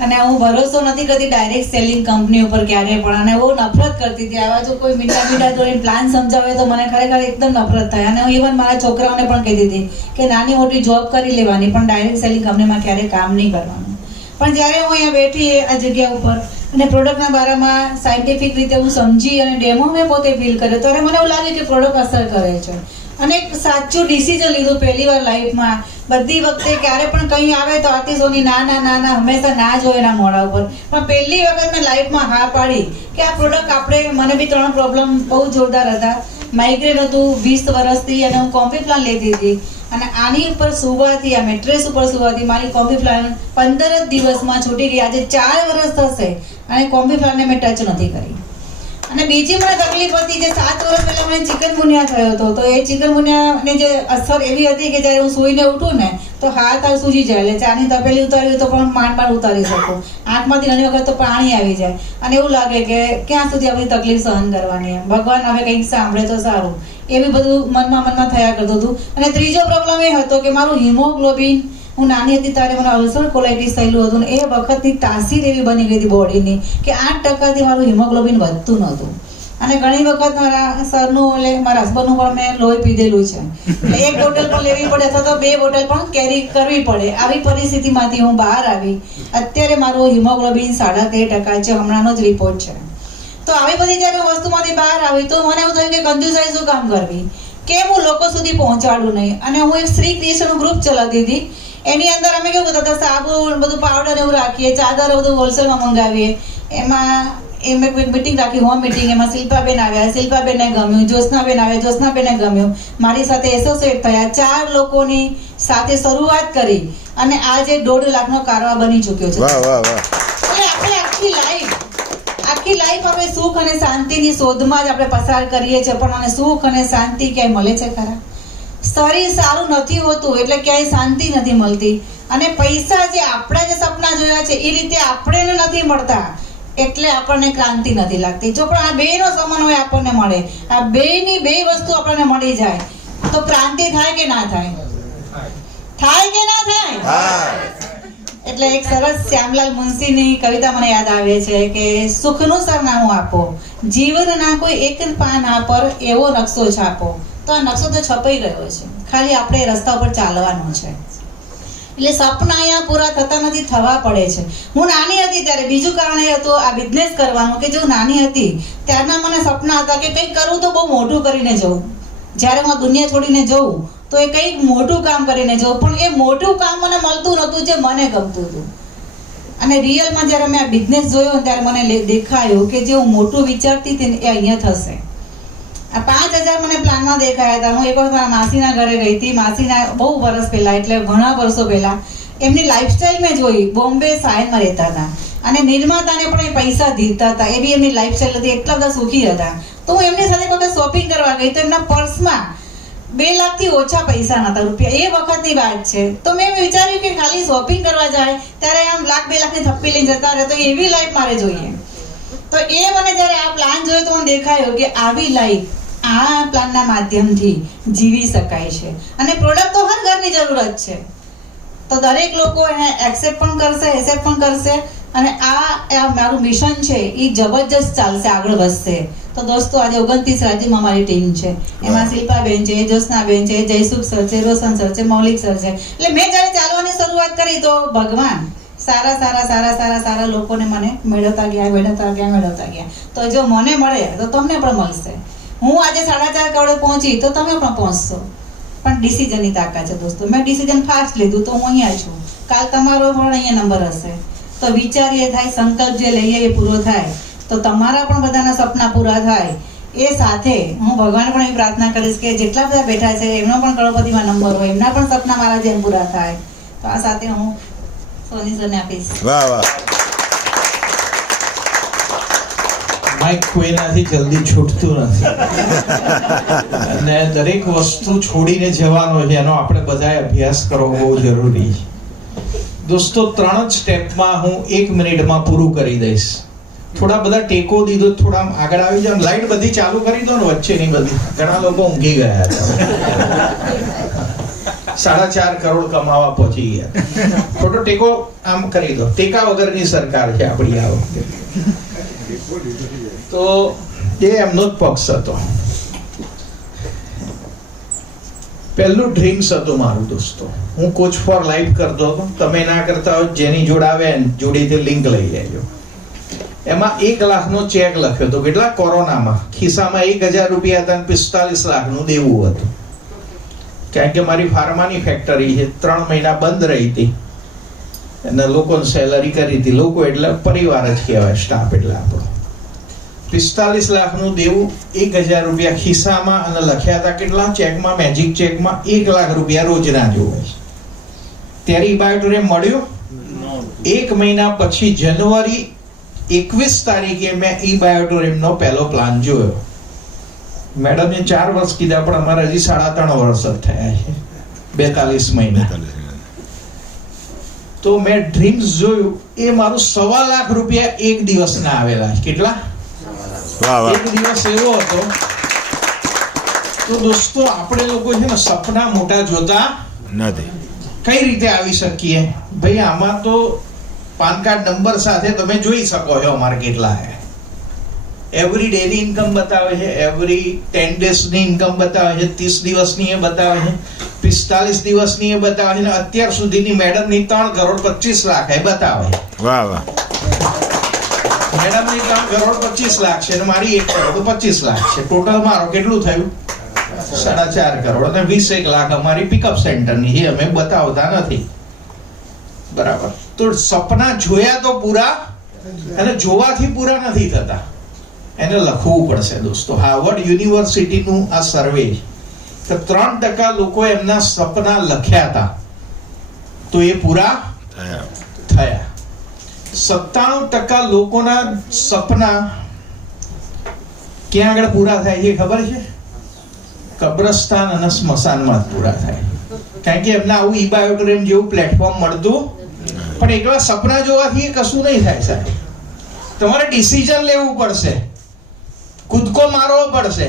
અને હું ભરોસો નથી કરતી ડાયરેક્ટ સેલિંગ કંપની ઉપર ક્યારે પણ, અને બહુ નફરત કરતી હતી. આવા જો કોઈ મીઠા દોરીને પ્લાન સમજાવે તો મને ખરેખર એકદમ નફરત થાય. અને હું ઇવન મારા છોકરાઓને પણ કહેતી હતી કે નાની મોટી જોબ કરી લેવાની પણ ડાયરેક્ટ સેલિંગ કંપનીમાં ક્યારે કામ નહીં કરવાનું. પણ જ્યારે હું અહીંયા બેઠી આ જગ્યા ઉપર અને પ્રોડક્ટના બારામાં સાયન્ટિફિક રીતે હું સમજી અને ડેમો મેં પોતે ફીલ કર્યો, ત્યારે મને એવું લાગ્યું કે પ્રોડક્ટ અસર કરે છે. અને એક સાચું ડિસિઝન લીધું પહેલી વાર લાઈફમાં. બધી વખતે ક્યારે પણ કંઈ આવે તો આર્ટિસ્ટોની ના હંમેશા ના જ હોય એના મોઢા ઉપર, પણ પહેલી વખત મેં લાઈફમાં હા પાડી કે આ પ્રોડક્ટ આપણે, મને બી 3 પ્રોબ્લેમ બહુ જોરદાર હતા. માઇગ્રેન હતું 20 વર્ષથી અને હું કોમ્બી પ્લાન લેતી હતી, અને આની ઉપર સુવાથી, આ મેટ્રેસ ઉપર સુવાથી મારી કોમ્બી પ્લાન 15 જ દિવસમાં છૂટી ગઈ. આજે 4 વર્ષ થશે અને કોમ્બી પ્લાનને મેં ટચ નથી કરી. અને બીજી મને તકલીફ હતી જે 7 વર્ષ પહેલા મને ચિકનગુનિયા થયો હતો. તો એ ચિકનગુનિયાની જે અસર એવી હતી કે જ્યારે હું સૂઈને ઉઠું ને તો હાથ સૂજી જાય, એટલે ચાની તપેલી ઉતારી તો પણ માંડ ઉતારી શકું, આંખમાંથી ઘણી વખત તો પાણી આવી જાય અને એવું લાગે કે ક્યાં સુધી આપણી તકલીફ સહન કરવાની, ભગવાન હવે કંઈક સાંભળે તો સારું, એવી બધું મનમાં થયા કરતું હતું. અને ત્રીજો પ્રોબ્લેમ એ હતો કે મારું હિમોગ્લોબિન, હું નાની હતી ત્યારે મને અલ્સર કોલાઇટિસ થયેલું હતું, એ વખતની તાસીર એવી બની ગઈ હતી બોડીની કે 8%થી મારું હિમોગ્લોબિન વધતું નહોતું. અને ઘણી વખત મારા સરનું એટલે મારા હસબન્ડનું પણ મેં લોહી પીધેલું છે, એટલે 1 બોટલ પણ લેવી પડે અથવા તો 2 બોટલ પણ કેરી કરવી પડે. આવી પરિસ્થિતિમાંથી હું બહાર આવી. અત્યારે મારું હિમોગ્લોબિન 13.5% છે, હમણાંનો જ રિપોર્ટ છે. તો આવી બધી જ્યારે હું વસ્તુમાંથી બહાર આવી તો મને એવું થયું કે કંજુસાઈ શું કામ કરવી, કેમ હું લોકો સુધી પહોંચાડું નહીં. અને હું એક સ્ત્રી ક્રિએશનનું ગ્રુપ ચલાવતી હતી. એની અંદર અમે કેવું કરતા હતા, સાબુ બધું પાવડર એવું રાખીએ, ચાદર બધું હોલસેલમાં મંગાવીએ. એમાં એક મિટિંગ રાખી, હોમ મિટિંગ. એમાં શિલ્પાબેન આવ્યા, શિલ્પાબેનને ગમ્યું, જ્યોત્સનાબેન આવ્યા, જ્યોત્સનાબેનને ગમ્યું, મારી સાથે એસોસિએટ થયા. 4 લોકોની સાથે શરૂઆત કરી અને આજે 1.5 લાખનો કારવા બની ચૂક્યો છે. એટલે આપણે આખી લાઈફ આપણે સુખ અને શાંતિની શોધમાં જ આપણે પસાર કરીએ છીએ, પણ મને સુખ અને શાંતિ ક્યાંય મળે છે ખરા? શરીર સારું નથી હોતું એટલે ક્યાંય શાંતિ નથી મળતી, અને પૈસા જે આપણા જે સપના જોયા છે એ રીતે આપણે નથી મળતા એટલે આપણને ક્રાંતિ નથી લાગતી. જો પણ આ બેનો સમન્વય આપણને મળે, આ બેની 2 વસ્તુ આપણને મળી જાય તો ક્રાંતિ થાય કે ના થાય? થાય કે ના થાય? એટલે એક સરસ શ્યામલાલ મુનશીની કવિતા મને યાદ આવે છે કે સુખનું સરનામું આપો, જીવનના કોઈ એક પાના પર એવો નકશો છાપો. તો આ નકશો તો છપાઈ ગયો છે, ખાલી આપણે રસ્તા ઉપર ચાલવાનો છે. એટલે સપના અહીંયા પૂરા થતા નથી, થવા પડે છે. હું નાની હતી ત્યારે બીજું કારણ એ હતું આ બિઝનેસ કરવાનું કે જો નાની હતી ત્યારના મને સપના હતા કે કંઈક કરવું તો બહુ મોટું કરીને જવું. જ્યારે હું દુનિયા છોડીને જઉં તો એ કંઈક મોટું કામ કરીને જવું, પણ એ મોટું કામ મને મળતું નહોતું જે મને ગમતું હતું. અને રિયલમાં જ્યારે મેં આ બિઝનેસ જોયો ત્યારે મને દેખાયું કે જે હું મોટું વિચારતી હતી એ અહીંયા થશે. આ 5000 મને પ્લાનમાં દેખાયા હતા. હું એક વખત મારા માસીના ઘરે ગઈ હતી, માસીના બહુ વર્ષ પહેલા, એટલે ઘણા વર્ષો પહેલા. એમની લાઈફસ્ટાઈલ મેં જોઈ, બોમ્બે સાયનમાં રહેતા હતા અને નિર્માતાને પણ એ પૈસા દીધા હતા, એ બી એમની લાઈફસ્ટાઈલ હતી, એટલા બધા સુખી હતા. તો હું એમની સાથે વખત શોપિંગ કરવા ગઈ તો એમના પર્સમાં 2 લાખથી ઓછા પૈસા નતા, રૂપિયા. એ વખતની વાત છે. તો મેં વિચાર્યું કે ખાલી શોપિંગ કરવા જાય ત્યારે આમ 1 લાખ 2 લાખની થપ્પી લઈને જતા રહે, તો એવી લાઈફ મારે જોઈએ. તો એ મને જ્યારે આ પ્લાન જોયો તો મને દેખાયો કે આવી લાઈફ આ પ્લાનના માધ્યમથી જીવી શકાય છે. અને પ્રોડક્ટ તો હર ઘરની જરૂરત છે, તો દરેક લોકો એને એક્સેપ્ટ પણ કરશે, એક્સેપ્ટ પણ કરશે. અને આ મારું મિશન છે એ જબરજસ્ત ચાલશે, આગળ વધશે. તો દોસ્તો આજે 29 રાજ્યમાં મારી ટીમ છે. એમાં શિલ્પાબેન છે, જ્યોત્સનાબેન છે, જયસુખ સર છે, રોશન સર છે, મૌલિક સર છે. એટલે મેં જ્યારે ચાલવાની શરૂઆત કરી તો ભગવાન સારા લોકોને મને મેળવતા ગયા. તો જો મને મળે તો તમને પણ મળશે. હું આજે 4.5 કરોડે પહોંચી તો તમે પણ પહોંચશો. પણ ડિસિઝનની તાકાત છે દોસ્તો. મેં ડિસિઝન ફાસ્ટ લીધું તો હું અહીંયા છું. કાલ તમારો પણ અહીંયા નંબર હશે. તો વિચાર એ થાય, સંકલ્પ જે લઈએ એ પૂરો થાય તો તમારા પણ બધાના સપના પૂરા થાય એ સાથે હું ભગવાન પણ એવી પ્રાર્થના કરીશ કે જેટલા બધા બેઠા છે એમનો પણ કરોડપતિમાં નંબર હોય, એમના પણ સપના મારા જેમ પૂરા થાય. તો આ સાથે હું સોની સરને આપીશ. વાહ વાહ. માઇક કોઈનાથી જલ્દી છૂટતું નથી અને દરેક વસ્તુ છોડીને જવાનો છે, એનો આપણે બધાએ અભ્યાસ કરવો બહુ જરૂરી છે. દોસ્તો 3 જ સ્ટેપમાં હું 1 મિનિટમાં પૂરું કરી દઈશ. થોડા બધા ટેકો દીધો, થોડા આગળ આવી જાવ. લાઈટ બધી ચાલુ કરી દો ને વચ્ચેની બધી. ઘણા લોકો ઊંઘી ગયા હતા. 4.5 કરોડ કમાવા પહોંચી ગયા. થોડો ટેકો આમ કરી દો. ટેકા વગરની સરકાર છે આપણી આ વખતે. તો એ એમનો જ પક્ષ હતો. પહેલું ડ્રીમ્સ હતું મારું દોસ્તો. હું કોચ ફોર લાઈફ કરતો હતો. તમે ના કરતા હોય, જેની જોડે આવે જોડેથી લિંક લઈ લેજો. એમાં 1 લાખનો ચેક લખ્યો હતો. કેટલા? કોરોનામાં. ખિસ્સામાં 1000 રૂપિયા હતા અને 45 લાખનું દેવું હતું. કારણ કે મારી ફાર્માની ફેક્ટરી છે, 3 મહિના બંધ રહી હતી અને લોકોને સેલરી કરી હતી. લોકો એટલે પરિવાર જ કહેવાય, સ્ટાફ એટલે આપણો. 45 લાખનું દેવું, 1000 રૂપિયા ખિસ્સામાં અને લખ્યા હતા કેટલા ચેકમાં? મેજિક ચેકમાં 1 લાખ રૂપિયા રોજના જોવે છે. ત્યારે બાયોટોરિયમ મળ્યું. 1 મહિના પછી જાન્યુઆરી 21 તારીખે મેં બાયોટોરિયમનો પહેલો પ્લાન જોયો. મેડમે 4 વર્ષ કીધા, પણ અમારે હજી 3.5 વર્ષ જ થયા છે, 42 મહિના. તો મેં ડ્રીમ્સ જોયું. એ મારું 1.25 લાખ રૂપિયા એક દિવસના આવેલા. કેટલા? એક દિવસ એવો હતો. તો દોસ્તો આપણે લોકો છે ને સપના મોટા જોતા નથી. કઈ રીતે આવી શકીએ ભાઈ? આમાં તો પાન કાર્ડ નંબર સાથે તમે જોઈ શકો છો અમારે કેટલા છે. એવરી ડે ની ઇન્કમ બતાવે છે, એવરી 10 ડેઝ ની ઇન્કમ બતાવે છે, 30 દિવસની એ બતાવે છે, 45 દિવસની એ બતાવે છે, અત્યાર સુધીની મેડમની 3 કરોડ 25 લાખ એ બતાવે. વાહ વાહ. મેડમની 3 કરોડ 25 લાખ છે અને મારી 1 કરોડ 25 લાખ છે. ટોટલ મારો કેટલું થયું? 4.5 કરોડ. અને 21 લાખ અમારી પિકઅપ સેન્ટરની છે, અમે બતાવતા નથી. બરાબર. તો સપના જોયા તો પૂરા, અને જોવાથી પૂરા નથી થતા, એને લખવું પડશે દોસ્તો. હાર્વર્ડ યુનિવર્સિટીનું આ સર્વે કે 3% લોકો એમના સપના લખ્યા હતા તો એ પૂરા થયા. 97% લોકોના સપના ક્યાં આગળ પૂરા થાય છે ખબર છે? કબ્રસ્તાન અને સ્મશાનમાં જ પૂરા થાય. કારણ કે એમને આવું બાયોટોરિયમ જેવું પ્લેટફોર્મ મળતું. પણ એકલા સપના જોવાથી કશું નહીં થાય સાહેબ. તમારે ડિસિઝન લેવું પડશે, કૂદકો મારવો પડશે.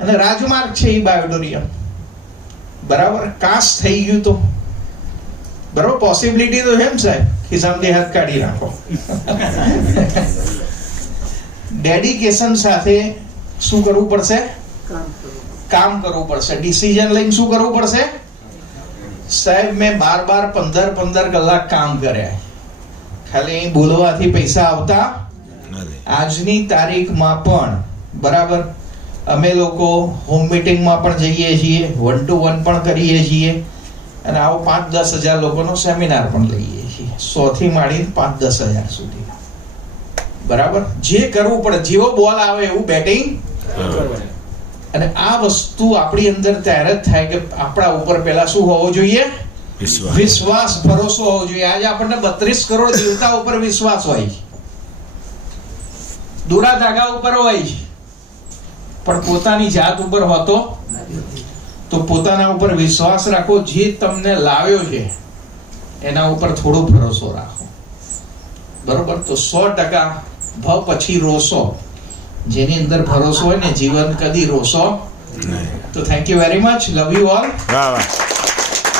અને રાજમાર્ગ છે બાયોટોરિયમ. બરાબર. કાશ થઈ ગયું તો બરાબર. પોસિબિલિટી તો છે ને સાહેબ, ખિસ્સામાંથી હાથ કાઢી નાખો. ડેડિકેશન સાથે શું કરવું પડશે? કામ કરવું પડશે. ડિસિઝન લઈને શું કરવું પડશે? સાહેબ મેં 12 15 કલાક કામ કર્યા. ખાલી બોલવાથી પૈસા આવતા આજની તારીખમાં પણ. બરાબર. અમે લોકો હોમ મીટિંગમાં પણ જઈએ છીએ, 1 to 1 પણ કરીએ છીએ, અને આવો 5-10 હજાર લોકોનો સેમિનાર પણ લઈએ છીએ, 100 થી માંડીને 5-10 હજાર સુધી. બરાબર. જે કરવું પડે, જેવો બોલ આવે એવું બેટિંગ. અને આ વસ્તુ આપણી અંદર ત્યારે જ થાય કે આપણા ઉપર પહેલા શું હોવો જોઈએ? વિશ્વાસ, ભરોસો હોવો જોઈએ. આજે આપણને 32 કરોડ દેવતા ઉપર વિશ્વાસ હોય છે, દોરા ધાગા ઉપર હોય છે, પણ પોતાની જાત ઉપર હોતો. તો પોતાના ઉપર વિશ્વાસ રાખો. જે તમને લાવ્યો છે એના ઉપર થોડો ભરોસો રાખો. બરોબર. તો 100% ભાવ પછી રોસો. જેની અંદર ભરોસો હોય ને, જીવન કદી રોસો નહીં. તો thank you very much. Love you all.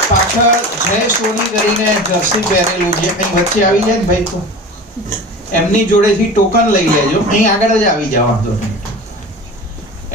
પાછળ જય સોની કરીને જર્સી પહેરેલું છે, અહીં વચ્ચે આવી જાય ને ભાઈ, તો એમની જોડેથી ટોકન લઈ લેજો. અહીં આગળ જ આવી જવા દો.